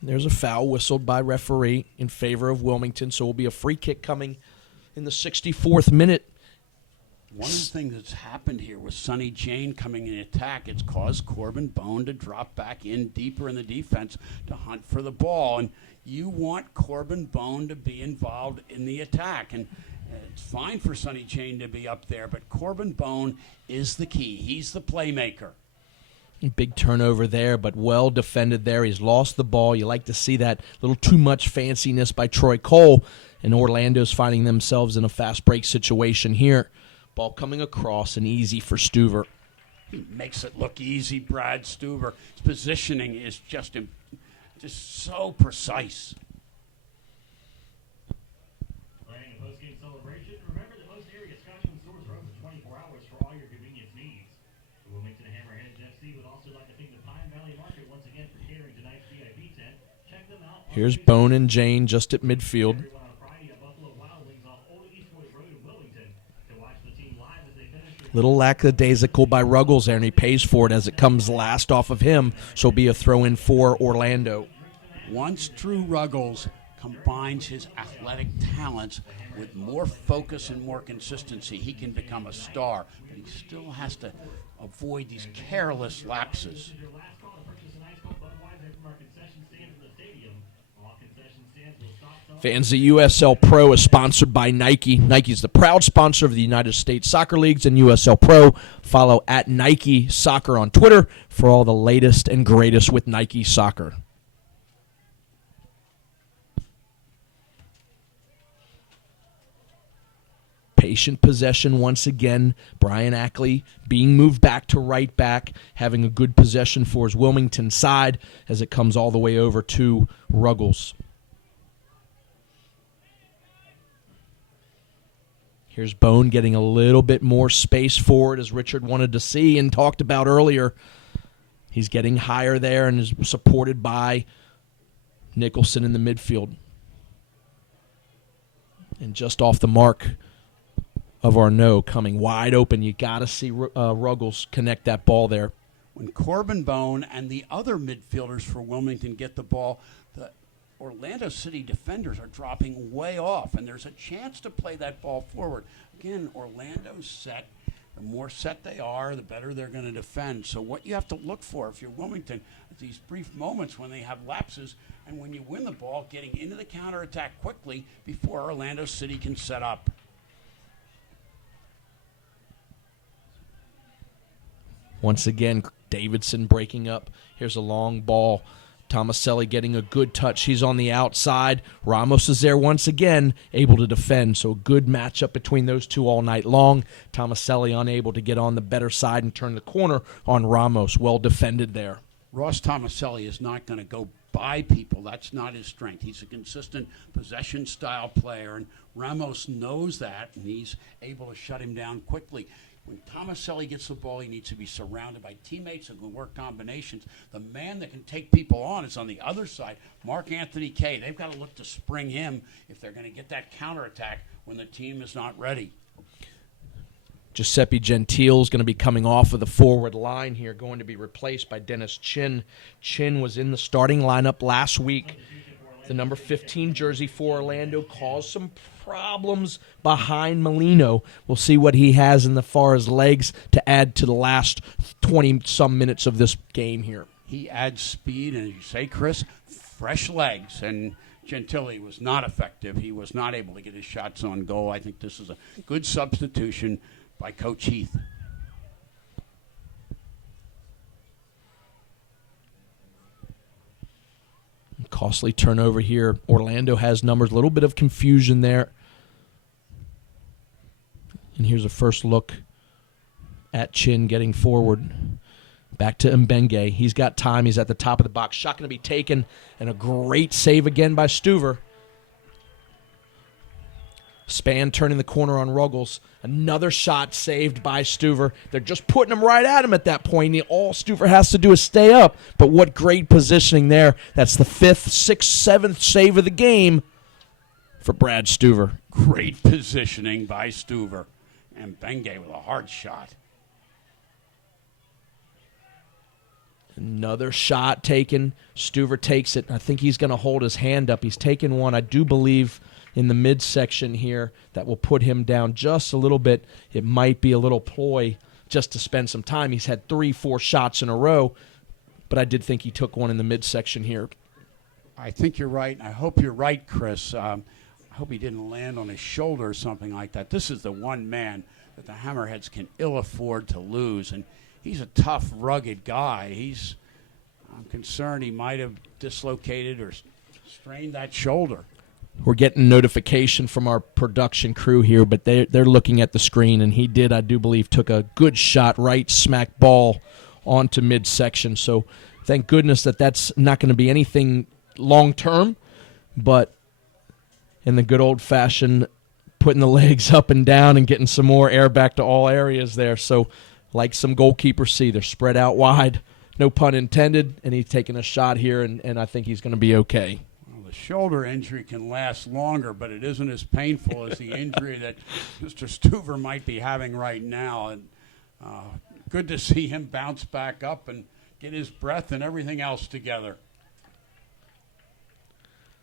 There's a foul whistled by referee in favor of Wilmington, so it will be a free kick coming in the 64th minute One of the things that's happened here with Sonny Jane coming in attack, it's caused Corbin Bone to drop back in deeper in the defense to hunt for the ball. And you want Corbin Bone to be involved in the attack. And it's fine for Sonny Jane to be up there, but Corbin Bone is the key. He's the playmaker. Big turnover there, but well defended there. He's lost the ball. You like to see that little too much fanciness by Troy Cole. And Orlando's finding themselves in a fast break situation here. Ball coming across and easy for Stuver. He makes it look easy, Brad Stuver. His positioning is just so precise. Planning a post-game celebration? Remember that most area Scotchman stores are open 24 hours for all your convenience needs. The Wilmington Hammerheads FC would also like to thank the Pine Valley Market once again for catering tonight's VIP tent. Check them out. Here's Bone and Jane just at midfield. Everyone on Friday at Buffalo Wild Wings off Old Eastwood Road in Wilmington to watch the team live as they finish their Little lackadaisical by Ruggles there, and he pays for it as it comes last off of him. So it'll be a throw-in for Orlando. Once Drew Ruggles combines his athletic talents with more focus and more consistency, he can become a star. But he still has to avoid these careless lapses. your last call to purchase an ice cold Budweiser from our concession stands in the stadium. All concession stands will stop selling. Fans, the USL Pro is sponsored by Nike. Nike's the proud sponsor of the United States Soccer Leagues and USL Pro. Follow at Nike Soccer on Twitter for all the latest and greatest with Nike Soccer. Patient possession once again. Brian Ackley being moved back to right back, having a good possession for his Wilmington side as it comes all the way over to Ruggles. Here's Bone getting a little bit more space forward as Richard wanted to see and talked about earlier. He's getting higher there and is supported by Nicholson in the midfield. And just off the mark of Arnaud coming wide open. You got to see Ruggles connect that ball there. When Corbin Bone and the other midfielders for Wilmington get the ball, the Orlando City defenders are dropping way off, and there's a chance to play that ball forward. Again, Orlando's set. The more set they are, the better they're going to defend. So what you have to look for if you're Wilmington, these brief moments when they have lapses, and when you win the ball, getting into the counterattack quickly before Orlando City can set up. Once again, Davidson breaking up. Here's a long ball. Tomaselli getting a good touch. He's on the outside. Ramos is there once again, able to defend. So a good matchup between those two all night long. Tomaselli unable to get on the better side and turn the corner on Ramos. Well defended there. Ross Tomaselli is not going to go by people. That's not his strength. He's a consistent possession-style player, and Ramos knows that, and he's able to shut him down quickly. When Tomaselli gets the ball, he needs to be surrounded by teammates who can work combinations. The man that can take people on is on the other side, Mark Anthony Kay. They've got to look to spring him if they're going to get that counterattack when the team is not ready. Giuseppe Gentile is going to be coming off of the forward line here, going to be replaced by Dennis Chin. Chin was in the starting lineup last week. The number 15 jersey for Orlando caused some problems behind Molino. We'll see what he has in the far as legs to add to the last 20-some minutes of this game here. He adds speed, and as you say, Chris, fresh legs, and Gentile was not effective. He was not able to get his shots on goal. I think this is a good substitution by Coach Heath. Costly turnover here. Orlando has numbers. A little bit of confusion there. And here's a first look at Chin getting forward. Back to Mbenge. He's got time. He's at the top of the box. Shot going to be taken. And a great save again by Stuver. Span turning the corner on Ruggles. Another shot saved by Stuver. They're just putting him right at him at that point. All Stuver has to do is stay up. But what great positioning there. That's the 5th, 6th, 7th save of the game for Brad Stuver. Great positioning by Stuver. And Benge with a hard shot. Another shot taken. Stuver takes it. I think he's going to hold his hand up. He's taken one. I do believe in the midsection here that will put him down just a little bit. It might be a little ploy just to spend some time. He's had 3-4 shots in a row, but I did think he took one in the midsection here. I think you're right. I hope you're right, Chris. I hope he didn't land on his shoulder or something like that. This is the one man that the Hammerheads can ill afford to lose, and he's a tough, rugged guy. I'm concerned he might have dislocated or strained that shoulder. We're getting notification from our production crew here, but they're looking at the screen, and he did, I do believe, took a good shot right smack ball onto midsection. So thank goodness that's not going to be anything long-term, but in the good old-fashioned putting the legs up and down and getting some more air back to all areas there. So like some goalkeepers see, they're spread out wide, no pun intended, and he's taking a shot here, and I think he's going to be okay. Well, the shoulder injury can last longer, but it isn't as painful as the injury that Mr. Stuver might be having right now. And good to see him bounce back up and get his breath and everything else together.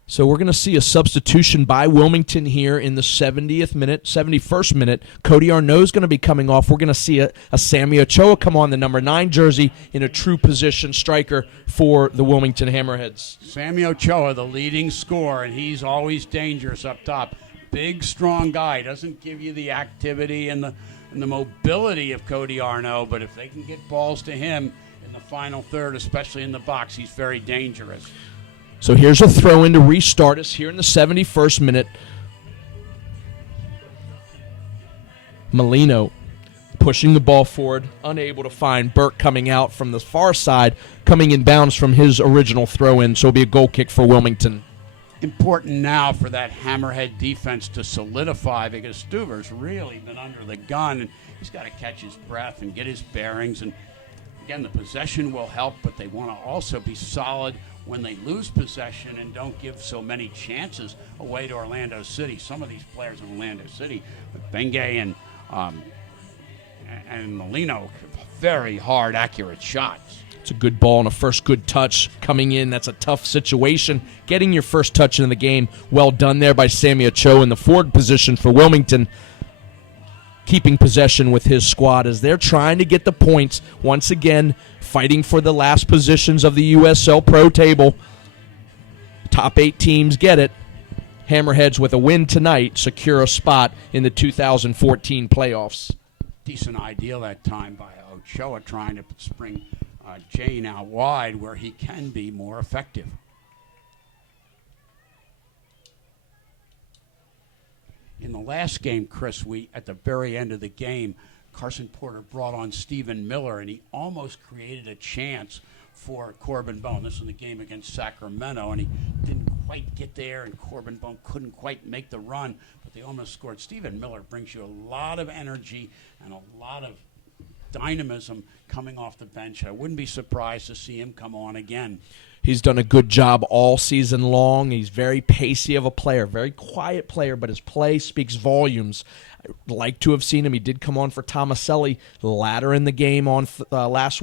So we're going to see a substitution by Wilmington here in the 71st minute. Cody Arnaud's going to be coming off. We're going to see a Sammy Ochoa come on, the number 9 jersey, in a true position striker for the Wilmington Hammerheads. Sammy Ochoa, the leading scorer, and he's always dangerous up top. Big, strong guy. Doesn't give you the activity and the mobility of Cody Arnaud, but if they can get balls to him in the final third, especially in the box, he's very dangerous. So here's a throw-in to restart us here in the 71st minute. Molino pushing the ball forward, unable to find Burke coming out from the far side, coming in bounds from his original throw-in, so it'll be a goal kick for Wilmington. Important now for that Hammerhead defense to solidify, because Stuver's really been under the gun, and he's got to catch his breath and get his bearings. And again, the possession will help, but they want to also be solid when they lose possession and don't give so many chances away to Orlando City. Some of these players in Orlando City, Bengay and Molino, very hard, accurate shots. It's a good ball and a first good touch coming in. That's a tough situation. Getting your first touch in the game, well done there by Sammy Ochoa in the forward position for Wilmington, keeping possession with his squad as they're trying to get the points once again, fighting for the last positions of the USL Pro table. Top 8 teams get it. Hammerheads with a win tonight secure a spot in the 2014 playoffs. Decent idea that time by Ochoa, trying to spring Jane out wide where he can be more effective. In the last game, Chris, at the very end of the game, Carson Porter brought on Stephen Miller, and he almost created a chance for Corbin Bone. This was the game against Sacramento, and he didn't quite get there, and Corbin Bone couldn't quite make the run, but they almost scored. Stephen Miller brings you a lot of energy and a lot of dynamism coming off the bench. I wouldn't be surprised to see him come on again. He's done a good job all season long. He's very pacey of a player, very quiet player, but his play speaks volumes. I'd like to have seen him. He did come on for Tomaselli later in the game on last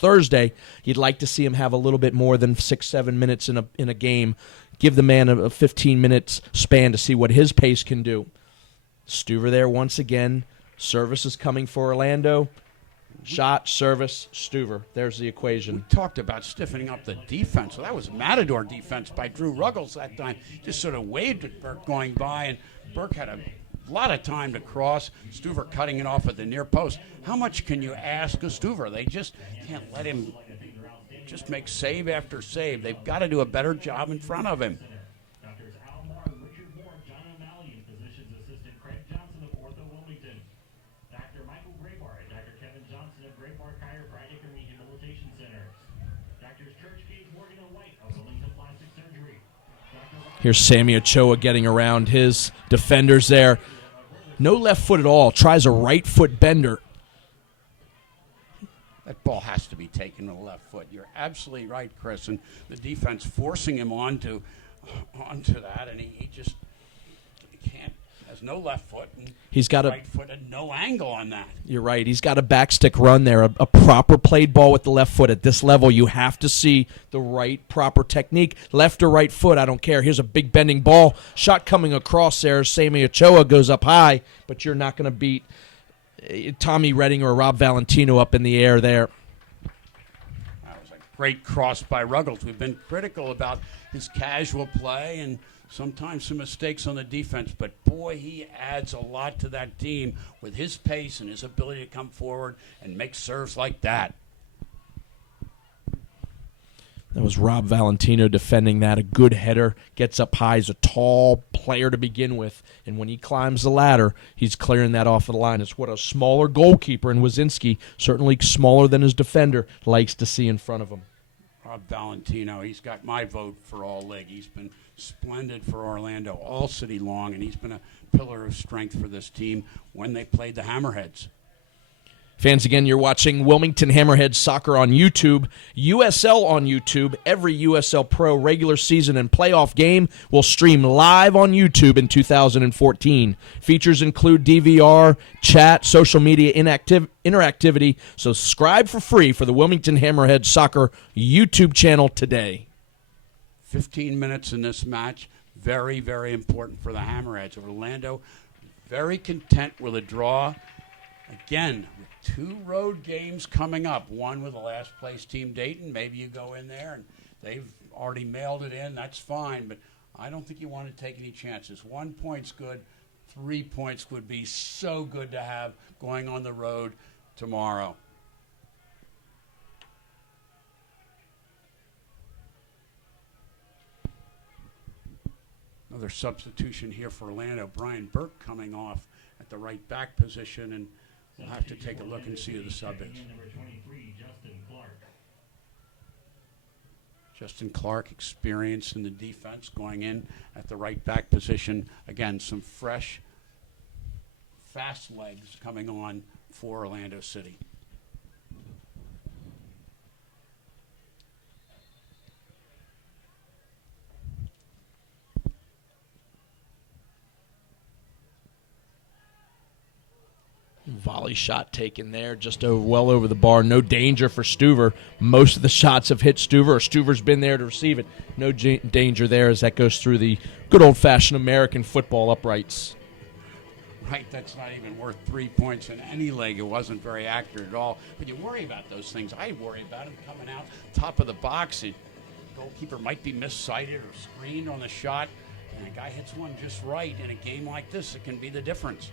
Thursday. You'd like to see him have a little bit more than 6-7 minutes in a game. Give the man a 15 minutes span to see what his pace can do. Stuver there once again. Service is coming for Orlando. Shot, service, Stuver. There's the equation. We talked about stiffening up the defense. Well, that was Matador defense by Drew Ruggles that time. Just sort of waved at Burke going by, and Burke had a lot of time to cross. Stuver cutting it off at the near post. How much can you ask of Stuver? They just can't let him just make save after save. They've got to do a better job in front of him. Doctors Al Moore, Richard Moore, John O'Malley, physician's assistant Craig Johnson of Ortho Wilmington. Dr. Michael Graybar, Dr. Kevin Johnson of Graybar Chiropractic and Rehabilitation Center. Doctors Church, Cage, Morgan, and White of Wilmington Plastic Surgery. Here's Sammy Ochoa getting around his defenders there. No left foot at all. Tries a right foot bender. That ball has to be taken to the left foot. You're absolutely right, Chris. And the defense forcing him onto that, and he just can't. has no left foot, and He's got right foot and no angle on that. You're right. He's got a backstick run there, a proper played ball with the left foot. At this level, you have to see the right, proper technique. Left or right foot, I don't care. Here's a big bending ball. Shot coming across there. Sammy Ochoa goes up high, but you're not going to beat Tommy Redding or Rob Valentino up in the air there. That was a great cross by Ruggles. We've been critical about his casual play and sometimes some mistakes on the defense, but boy, he adds a lot to that team with his pace and his ability to come forward and make serves like that. That was Rob Valentino defending that. A good header, gets up high. He's a tall player to begin with, and when he climbs the ladder, he's clearing that off of the line. It's what a smaller goalkeeper, and Wazinski, certainly smaller than his defender, likes to see in front of him. Rob Valentino, he's got my vote for all league. He's been splendid for Orlando all city long, and he's been a pillar of strength for this team when they played the Hammerheads. Fans, again, you're watching Wilmington Hammerheads Soccer on YouTube, USL on YouTube. Every USL Pro regular season and playoff game will stream live on YouTube in 2014. Features include DVR, chat, social media interactivity. So subscribe for free for the Wilmington Hammerheads Soccer YouTube channel today. 15 minutes in this match, very, very important for the Hammerheads. Orlando, very content with a draw. Again, with 2 road games coming up, one with the last place team, Dayton. Maybe you go in there and they've already mailed it in. That's fine, but I don't think you want to take any chances. 1 point's good. 3 points would be so good to have going on the road tomorrow. Another substitution here for Orlando. Brian Burke coming off at the right back position, and we'll have to take a look and see who the sub is. Number 23, Justin Clark. Justin Clark, experienced in the defense, going in at the right back position. Again, some fresh, fast legs coming on for Orlando City. Volley shot taken there, just well over the bar. No danger for Stuver. Most of the shots have hit Stuver, or Stuver's been there to receive it. No danger there as that goes through the good old-fashioned American football uprights. Right, that's not even worth 3 points in any leg. It wasn't very accurate at all. But you worry about those things. I worry about him coming out top of the box. The goalkeeper might be missighted or screened on the shot, and a guy hits one just right. In a game like this, it can be the difference.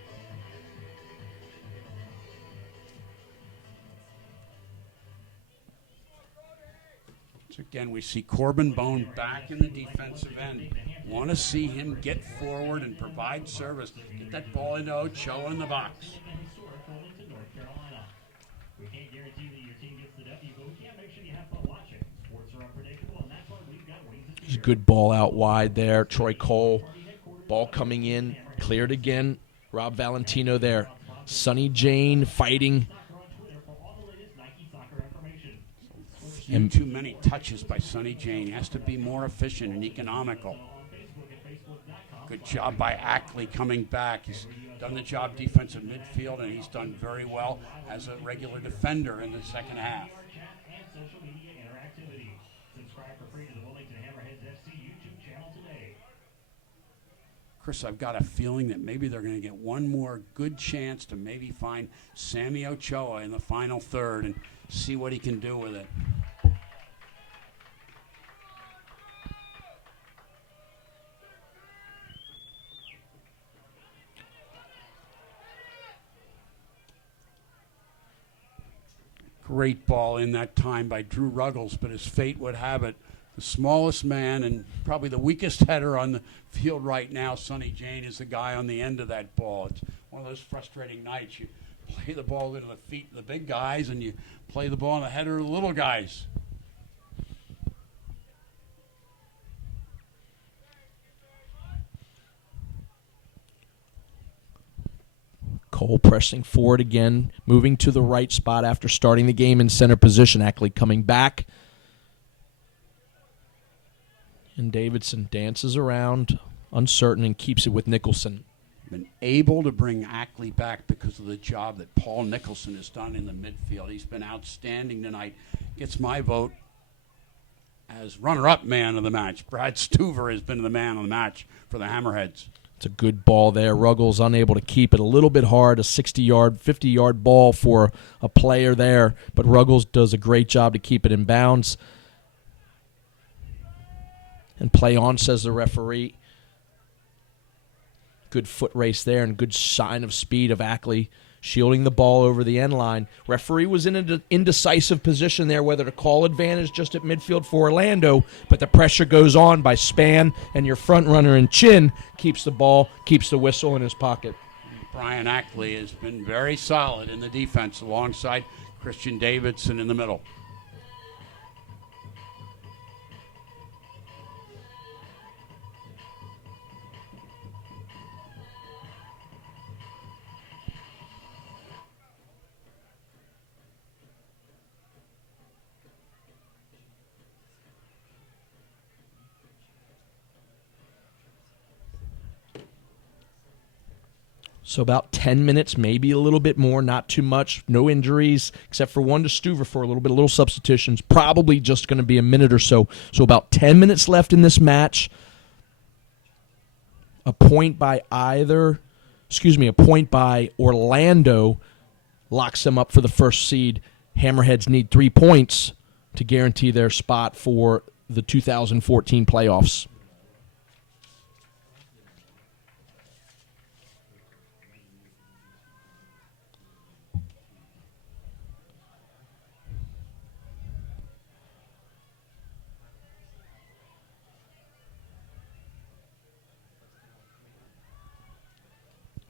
So again, we see Corbin Bone back in the defensive end. Want to see him get forward and provide service. Get that ball into Ochoa in the box. We can't guarantee that your team gets the W, but we can make sure you have fun watching. Sports are unpredictable, and that's why we've got ways to There's a good ball out wide there. Troy Cole. Ball coming in. Cleared again. Rob Valentino there. Sonny Jane fighting. And too many touches by Sonny Jane. He has to be more efficient and economical. Good job by Ackley coming back. He's done the job defensive midfield, and he's done very well as a regular defender in the second half. Chris, I've got a feeling that maybe they're going to get one more good chance to maybe find Sammy Ochoa in the final third and see what he can do with it. Great ball in that time by Drew Ruggles, but his fate would have it. The smallest man and probably the weakest header on the field right now, Sonny Jane, is the guy on the end of that ball. It's one of those frustrating nights. You play the ball into the feet of the big guys, and you play the ball in the header of the little guys. Cole pressing forward again, moving to the right spot after starting the game in center position. Ackley coming back. And Davidson dances around, uncertain, and keeps it with Nicholson. been able to bring Ackley back because of the job that Paul Nicholson has done in the midfield. He's been outstanding tonight. Gets my vote as runner-up man of the match. Brad Stuver has been the man of the match for the Hammerheads. It's a good ball there. Ruggles unable to keep it. A little bit hard, a 60-yard, 50-yard ball for a player there, but Ruggles does a great job to keep it in bounds. And play on, says the referee. Good foot race there and good sign of speed of Ackley shielding the ball over the end line. Referee was in an indecisive position there whether to call advantage just at midfield for Orlando, but the pressure goes on by Spann, and your front runner in Chin keeps the ball, keeps the whistle in his pocket. Brian Ackley has been very solid in the defense alongside Christian Davidson in the middle. So about 10 minutes, maybe a little bit more, not too much. No injuries, except for one to Stuver for a little substitutions. Probably just going to be a minute or so. So about 10 minutes left in this match. A point by Orlando locks them up for the first seed. Hammerheads need 3 points to guarantee their spot for the 2014 playoffs.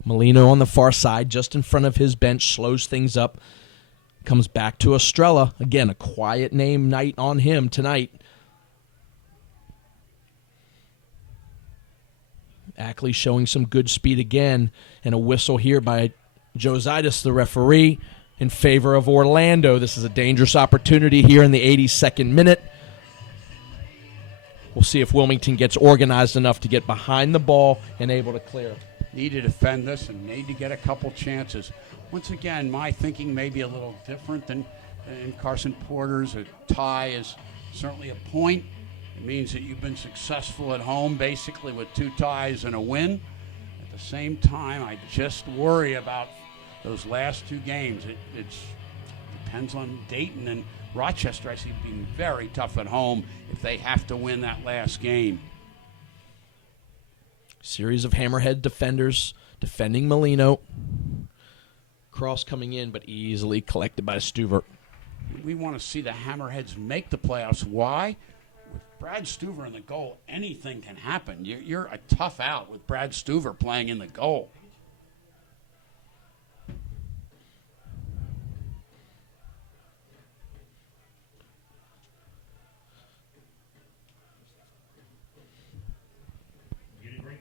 Molino on the far side, just in front of his bench, slows things up. Comes back to Estrella. Again, a quiet name night on him tonight. Ackley showing some good speed again, and a whistle here by Jositis, the referee, in favor of Orlando. This is a dangerous opportunity here in the 82nd minute. We'll see if Wilmington gets organized enough to get behind the ball and able to clear. Need to defend this and need to get a couple chances. Once again, my thinking may be a little different than in Carson Porter's. A tie is certainly a point. It means that you've been successful at home, basically with 2 ties and a win. At the same time, I just worry about those last 2 games. It depends on Dayton and Rochester. I see being very tough at home if they have to win that last game. Series of Hammerhead defenders defending Molino. Cross coming in, but easily collected by Stuver. We want to see the Hammerheads make the playoffs. Why? With Brad Stuver in the goal, anything can happen. You're a tough out with Brad Stuver playing in the goal.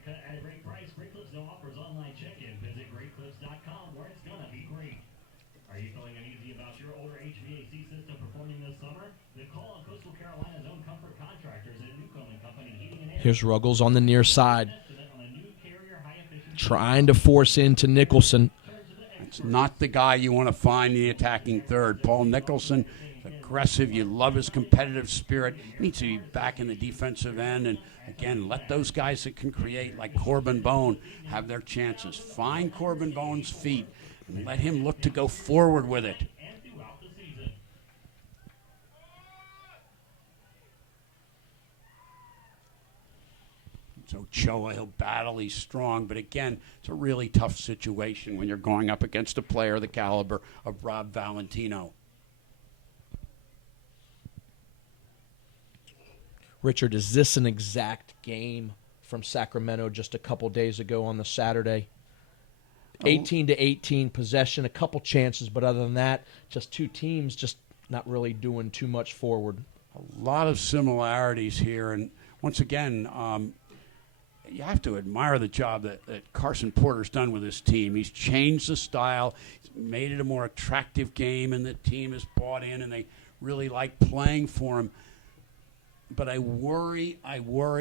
At a great price, Great Clips no offers online check-in. Visit greatclips.com where it's gonna be great. Are you feeling uneasy about your older HVAC system performing this summer? Then call on Coastal Carolina's own comfort contractors at Newcomb & Company Heating and Air. Here's Ruggles on the near side, trying to force into Nicholson. It's not the guy you want to find in the attacking third. Paul Nicholson, aggressive. You love his competitive spirit. He needs to be back in the defensive end. And, again, let those guys that can create, like Corbin Bone, have their chances. Find Corbin Bone's feet and let him look to go forward with it. So Ochoa, he'll battle, he's strong, but again, it's a really tough situation when you're going up against a player the caliber of Rob Valentino. Richard, is this an exact game from Sacramento just a couple days ago on the Saturday? 18-18 possession, a couple chances, but other than that, just 2 teams just not really doing too much forward. A lot of similarities here, and once again, you have to admire the job that Carson Porter's done with his team. He's changed the style, he's made it a more attractive game, and the team is bought in, and they really like playing for him. but I worry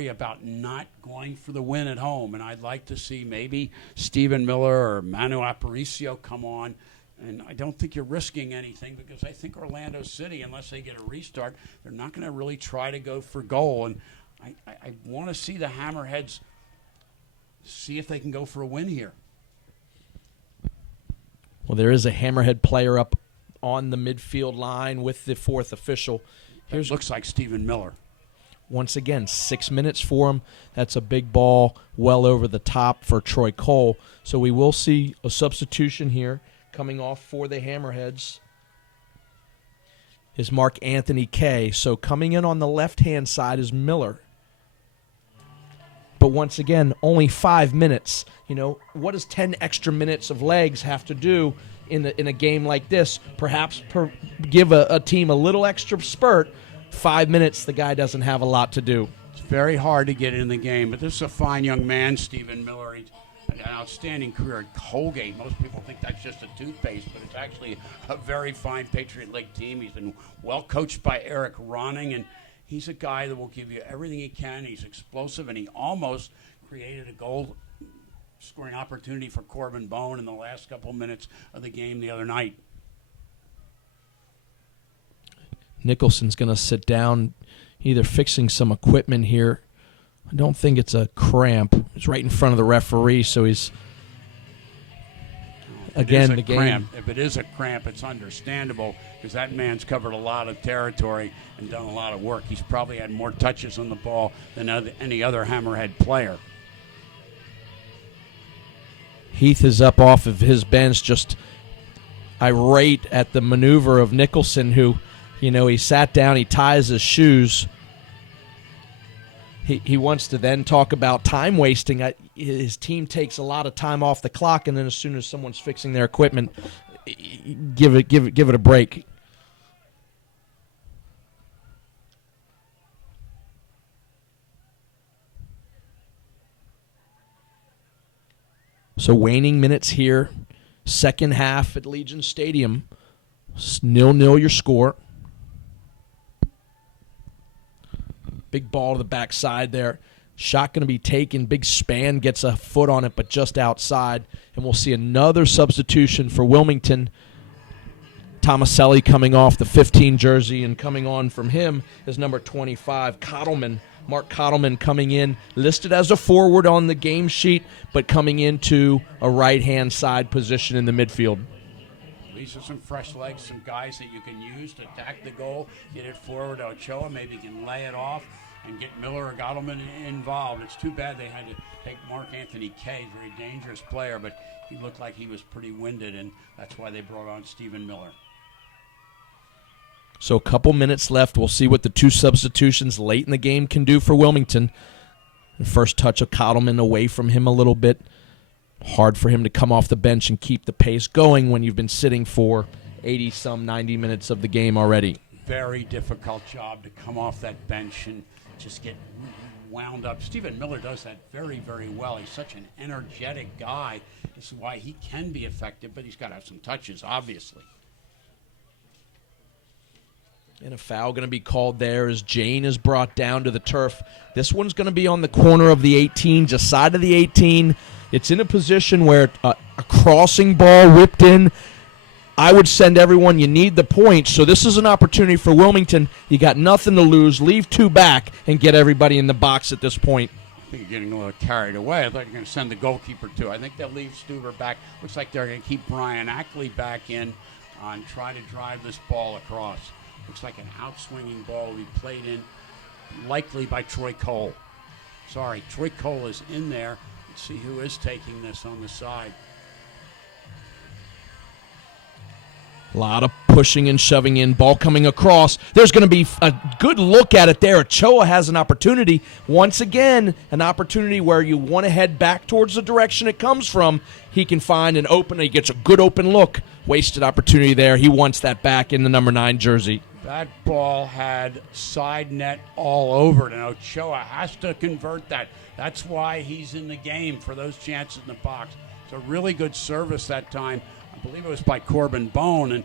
about not going for the win at home. And I'd like to see maybe Stephen Miller or Manu Aparicio come on. And I don't think you're risking anything because I think Orlando City, unless they get a restart, they're not going to really try to go for goal. And I want to see the Hammerheads see if they can go for a win here. Well, there is a Hammerhead player up on the midfield line with the fourth official. It looks like Stephen Miller. Once again, 6 minutes for him. That's a big ball well over the top for Troy Cole. So we will see a substitution here coming off for the Hammerheads is Mark Anthony Kay. So coming in on the left-hand side is Miller. But once again, only 5 minutes. You know, what does 10 extra minutes of legs have to do in a game like this? Perhaps give a team a little extra spurt. 5 minutes, the guy doesn't have a lot to do. It's very hard to get in the game, but this is a fine young man, Stephen Miller. He's an outstanding career at Colgate. Most people think that's just a toothpaste, but it's actually a very fine Patriot League team. He's been well coached by Eric Ronning, and he's a guy that will give you everything he can. He's explosive, and he almost created a goal scoring opportunity for Corbin Bone in the last couple minutes of the game the other night. Nicholson's going to sit down, either fixing some equipment here. I don't think it's a cramp. He's right in front of the referee, so he's again the game. If it is a cramp, it's understandable because that man's covered a lot of territory and done a lot of work. He's probably had more touches on the ball than any other Hammerhead player. Heath is up off of his bench, just irate at the maneuver of Nicholson, who, you know, he sat down, he ties his shoes. He wants to then talk about time wasting. His team takes a lot of time off the clock, and then as soon as someone's fixing their equipment, give it a break. So waning minutes here, second half at Legion Stadium, 0-0 your score. Big ball to the backside there. Shot going to be taken. Big span, gets a foot on it, but just outside. And we'll see another substitution for Wilmington. Tomaselli coming off the 15 jersey, and coming on from him is number 25, Kottleman. Mark Kottleman coming in, listed as a forward on the game sheet, but coming into a right-hand side position in the midfield. These are some fresh legs, some guys that you can use to attack the goal, get it forward. Ochoa maybe can lay it off and get Miller or Gottleman involved. It's too bad they had to take Mark Anthony Kay, very dangerous player, but he looked like he was pretty winded, and that's why they brought on Stephen Miller. So a couple minutes left. We'll see what the two substitutions late in the game can do for Wilmington. The first touch of Kottleman away from him a little bit. Hard for him to come off the bench and keep the pace going when you've been sitting for 80-some, 90 minutes of the game already. Very difficult job to come off that bench and just get wound up. Stephen Miller does that very, very well. He's such an energetic guy. This is why he can be effective, but he's got to have some touches, obviously. And a foul going to be called there as Jane is brought down to the turf. This one's going to be on the corner of the 18, just side of the 18. It's in a position where a crossing ball whipped in. I would send everyone, you need the points. So this is an opportunity for Wilmington. You got nothing to lose. Leave two back and get everybody in the box at this point. I think you're getting a little carried away. I thought you were going to send the goalkeeper too. I think they'll leave Stuber back. Looks like they're going to keep Brian Ackley back in and try to drive this ball across. Looks like an outswinging ball will be played in, likely by Troy Cole. Sorry, Troy Cole is in there. Let's see who is taking this on the side. A lot of pushing and shoving in, ball coming across. There's going to be a good look at it there. Ochoa has an opportunity. Once again, an opportunity where you want to head back towards the direction it comes from. He can find an opener. He gets a good open look. Wasted opportunity there. He wants that back in the number 9 jersey. That ball had side net all over it, and Ochoa has to convert that. That's why he's in the game, for those chances in the box. It's a really good service that time. I believe it was by Corbin Bone, and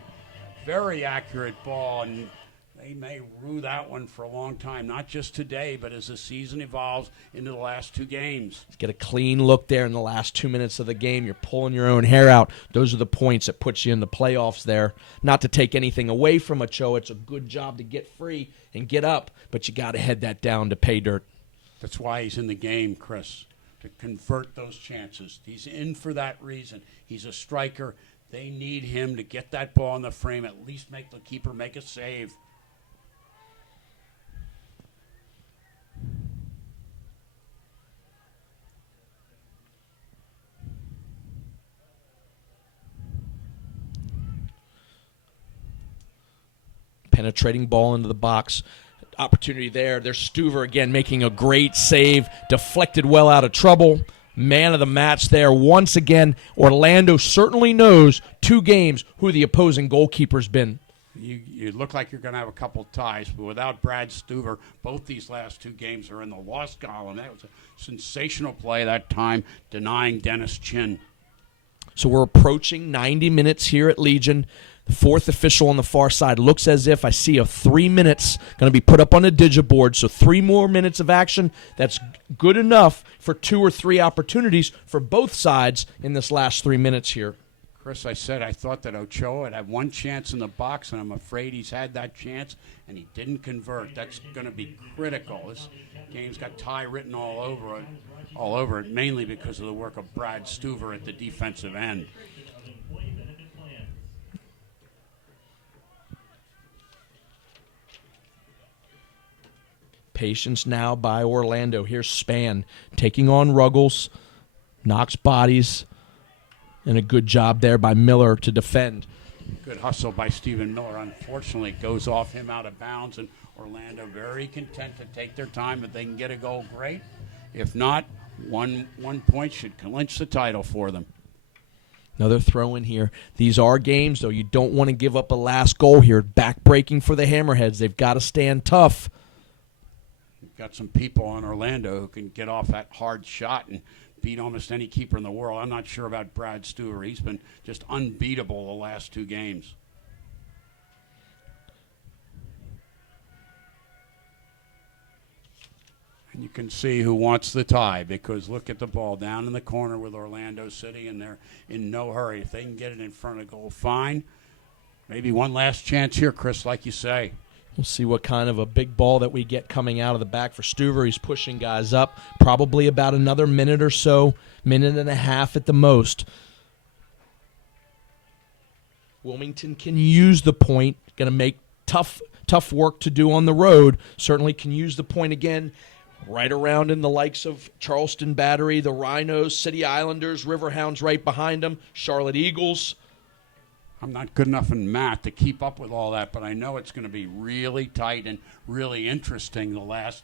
very accurate ball, and they may rue that one for a long time, not just today, but as the season evolves into the last two games. Get a clean look there in the last 2 minutes of the game. You're pulling your own hair out. Those are the points that puts you in the playoffs there. Not to take anything away from Ochoa. It's a good job to get free and get up, but you got to head that down to pay dirt. That's why he's in the game, Chris, to convert those chances. He's in for that reason. He's a striker. They need him to get that ball in the frame, at least make the keeper make a save. Penetrating ball into the box. Opportunity there. There's Stuver again making a great save. Deflected well out of trouble. Man of the match there. Once again, Orlando certainly knows 2 games who the opposing goalkeeper's been. You look like you're going to have a couple ties, but without Brad Stuver, both these last 2 games are in the loss column. That was a sensational play that time, denying Dennis Chin. So we're approaching 90 minutes here at Legion. The 4th official on the far side looks as if I see a 3 minutes going to be put up on a digiboard. So 3 more minutes of action. That's good enough for 2 or 3 opportunities for both sides in this last 3 minutes here. Chris, I said I thought that Ochoa had 1 chance in the box, and I'm afraid he's had that chance, and he didn't convert. That's going to be critical. This game's got tie written all over it, mainly because of the work of Brad Stuver at the defensive end. Patience now by Orlando. Here's Spann taking on Ruggles, knocks bodies, and a good job there by Miller to defend. Good hustle by Stephen Miller. Unfortunately, goes off him out of bounds, and Orlando very content to take their time. If they can get a goal, great. If not, one point should clinch the title for them. Another throw in here. These are games, though. You don't want to give up a last goal here. Back-breaking for the Hammerheads. They've got to stand tough. Got some people on Orlando who can get off that hard shot and beat almost any keeper in the world. I'm not sure about Brad Stuver. He's been just unbeatable the last 2 games. And you can see who wants the tie, because look at the ball down in the corner with Orlando City, and they're in no hurry. If they can get it in front of goal, fine. Maybe one last chance here, Chris, like you say. We'll see what kind of a big ball that we get coming out of the back for Stuver. He's pushing guys up. Probably about another minute or so, minute and a half at the most. Wilmington can use the point. Going to make tough work to do on the road. Certainly can use the point again right around in the likes of Charleston Battery, the Rhinos, City Islanders, Riverhounds right behind them, Charlotte Eagles. I'm not good enough in math to keep up with all that, but I know it's going to be really tight and really interesting the last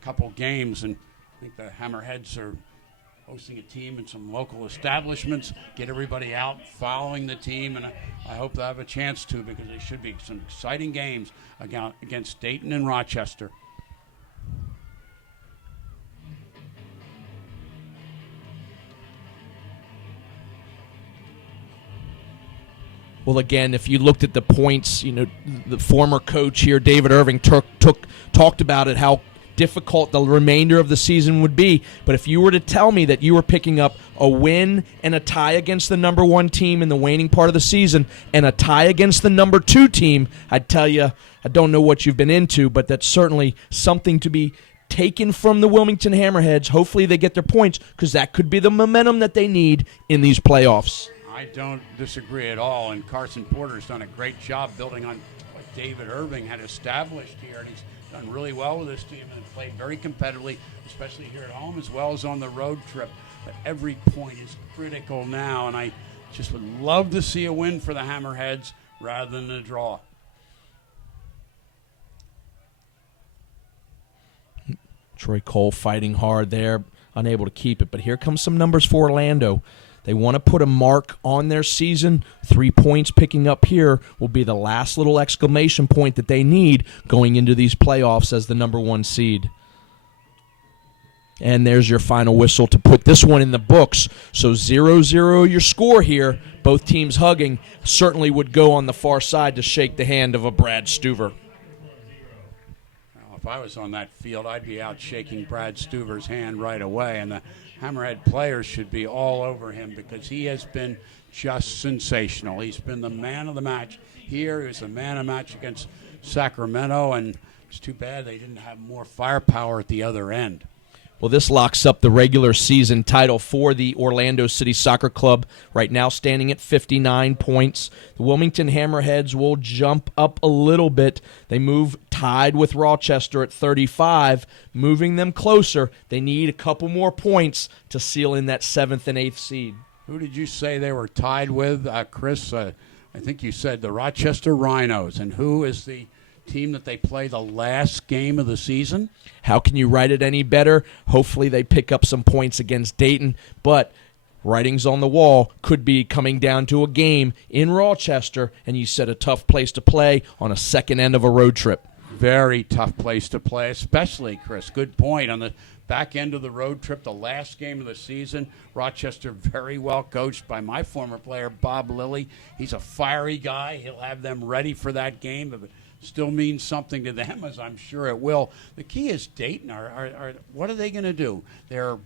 couple games. And I think the Hammerheads are hosting a team in some local establishments, get everybody out following the team, and I hope they'll have a chance to, because there should be some exciting games against Dayton and Rochester. Well, again, if you looked at the points, the former coach here, David Irving, talked about it, how difficult the remainder of the season would be. But if you were to tell me that you were picking up a win and a tie against the number 1 team in the waning part of the season and a tie against the number 2 team, I'd tell you, I don't know what you've been into, but that's certainly something to be taken from the Wilmington Hammerheads. Hopefully they get their points, because that could be the momentum that they need in these playoffs. I don't disagree at all, and Carson Porter's done a great job building on what David Irving had established here, and he's done really well with this team and played very competitively, especially here at home as well as on the road trip. But every point is critical now, and I just would love to see a win for the Hammerheads rather than a draw. Troy Cole fighting hard there, unable to keep it. But here comes some numbers for Orlando. They want to put a mark on their season. 3 points picking up here will be the last little exclamation point that they need going into these playoffs as the number 1 seed. And there's your final whistle to put this one in the books. So 0-0 your score here. Both teams hugging. Certainly would go on the far side to shake the hand of a Brad Stuver. if I was on that field, I'd be out shaking Brad Stuver's hand right away. And the Hammerhead players should be all over him because he has been just sensational. He's been the man of the match here. He was the man of the match against Sacramento, and it's too bad they didn't have more firepower at the other end. Well, this locks up the regular season title for the Orlando City Soccer Club, right now standing at 59 points. The Wilmington Hammerheads will jump up a little bit. They move tied with Rochester at 35, moving them closer. They need a couple more points to seal in that 7th and 8th seed. Who did you say they were tied with, Chris? I think you said the Rochester Rhinos. And who is the team that they play the last game of the season? How can you write it any better? Hopefully they pick up some points against Dayton, but writings on the wall could be coming down to a game in Rochester, and you set a tough place to play on a second end of a road trip. Very tough place to play, especially, Chris, good point, on the back end of the road trip, the last game of the season. Rochester very well coached by my former player, Bob Lilly. He's a fiery guy. He'll have them ready for that game. But still means something to them, as I'm sure it will. The key is Dayton. What are they going to do? They're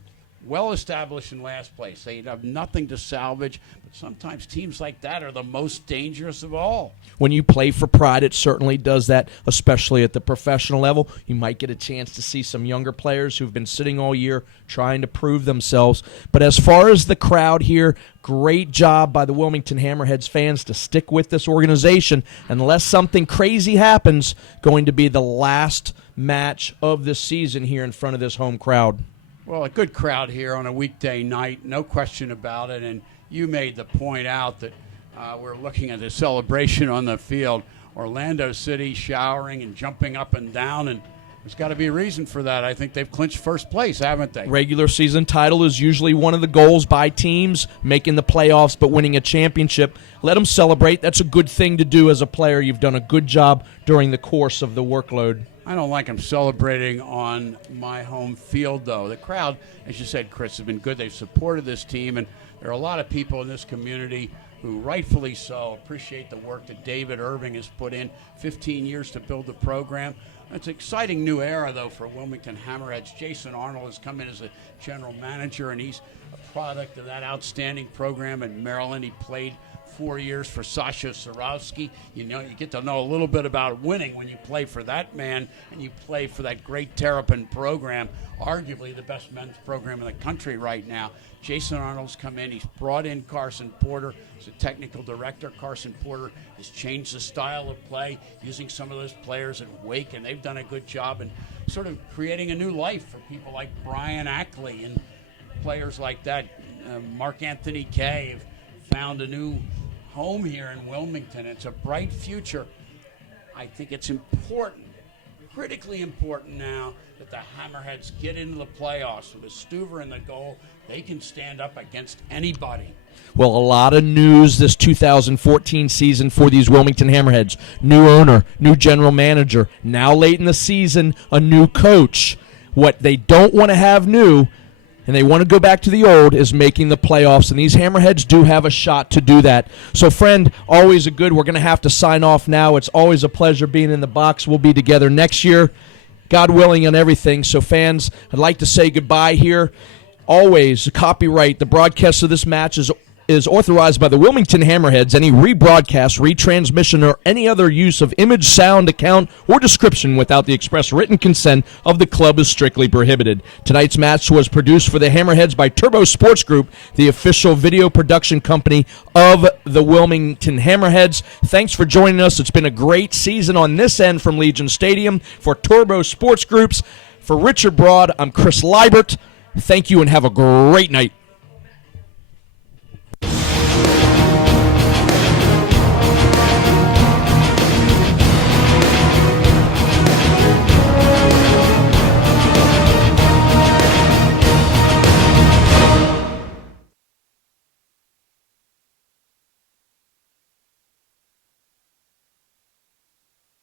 well established in last place. They have nothing to salvage, but sometimes teams like that are the most dangerous of all. When you play for pride, it certainly does that, especially at the professional level. You might get a chance to see some younger players who've been sitting all year trying to prove themselves. But as far as the crowd here, great job by the Wilmington Hammerheads fans to stick with this organization. Unless something crazy happens, going to be the last match of the season here in front of this home crowd. Well, a good crowd here on a weekday night, no question about it. And you made the point out that we're looking at the celebration on the field. Orlando City showering and jumping up and down, and there's got to be a reason for that. I think they've clinched first place, haven't they? Regular season title is usually one of the goals by teams, making the playoffs but winning a championship. Let them celebrate. That's a good thing to do as a player. You've done a good job during the course of the workload. I don't like them celebrating on my home field, though. The crowd, as you said, Chris, has been good. They've supported this team, and there are a lot of people in this community who rightfully so appreciate the work that David Irving has put in, 15 years to build the program. It's an exciting new era, though, for Wilmington Hammerheads. Jason Arnold has come in as a general manager, and he's a product of that outstanding program in Maryland. He played 4 years for Sasha Sarowski. You know, you get to know a little bit about winning when you play for that man and you play for that great Terrapin program, arguably the best men's program in the country right now. Jason Arnold's come in. He's brought in Carson Porter as a technical director. Carson Porter has changed the style of play, using some of those players at Wake, and they've done a good job in sort of creating a new life for people like Brian Ackley and players like that. Mark Anthony Kay have found a new home here in Wilmington. It's a bright future. I think it's important, critically important now, that the Hammerheads get into the playoffs. With a Stuver in the goal, they can stand up against anybody. Well, a lot of news this 2014 season for these Wilmington Hammerheads. New owner, new general manager, now late in the season, a new coach. What they don't want to have new, and they want to go back to the old, is making the playoffs, and these Hammerheads do have a shot to do that. So, friend, always a good. We're going to have to sign off now. It's always a pleasure being in the box. We'll be together next year, God willing, and everything. So, fans, I'd like to say goodbye here. Always, copyright, the broadcast of this match is authorized by the Wilmington Hammerheads. Any rebroadcast, retransmission, or any other use of image, sound, account, or description without the express written consent of the club is strictly prohibited. Tonight's match was produced for the Hammerheads by Turbo Sports Group, the official video production company of the Wilmington Hammerheads. Thanks for joining us. It's been a great season on this end from Legion Stadium. For Turbo Sports Groups, for Richard Broad, I'm Chris Liebert. Thank you and have a great night.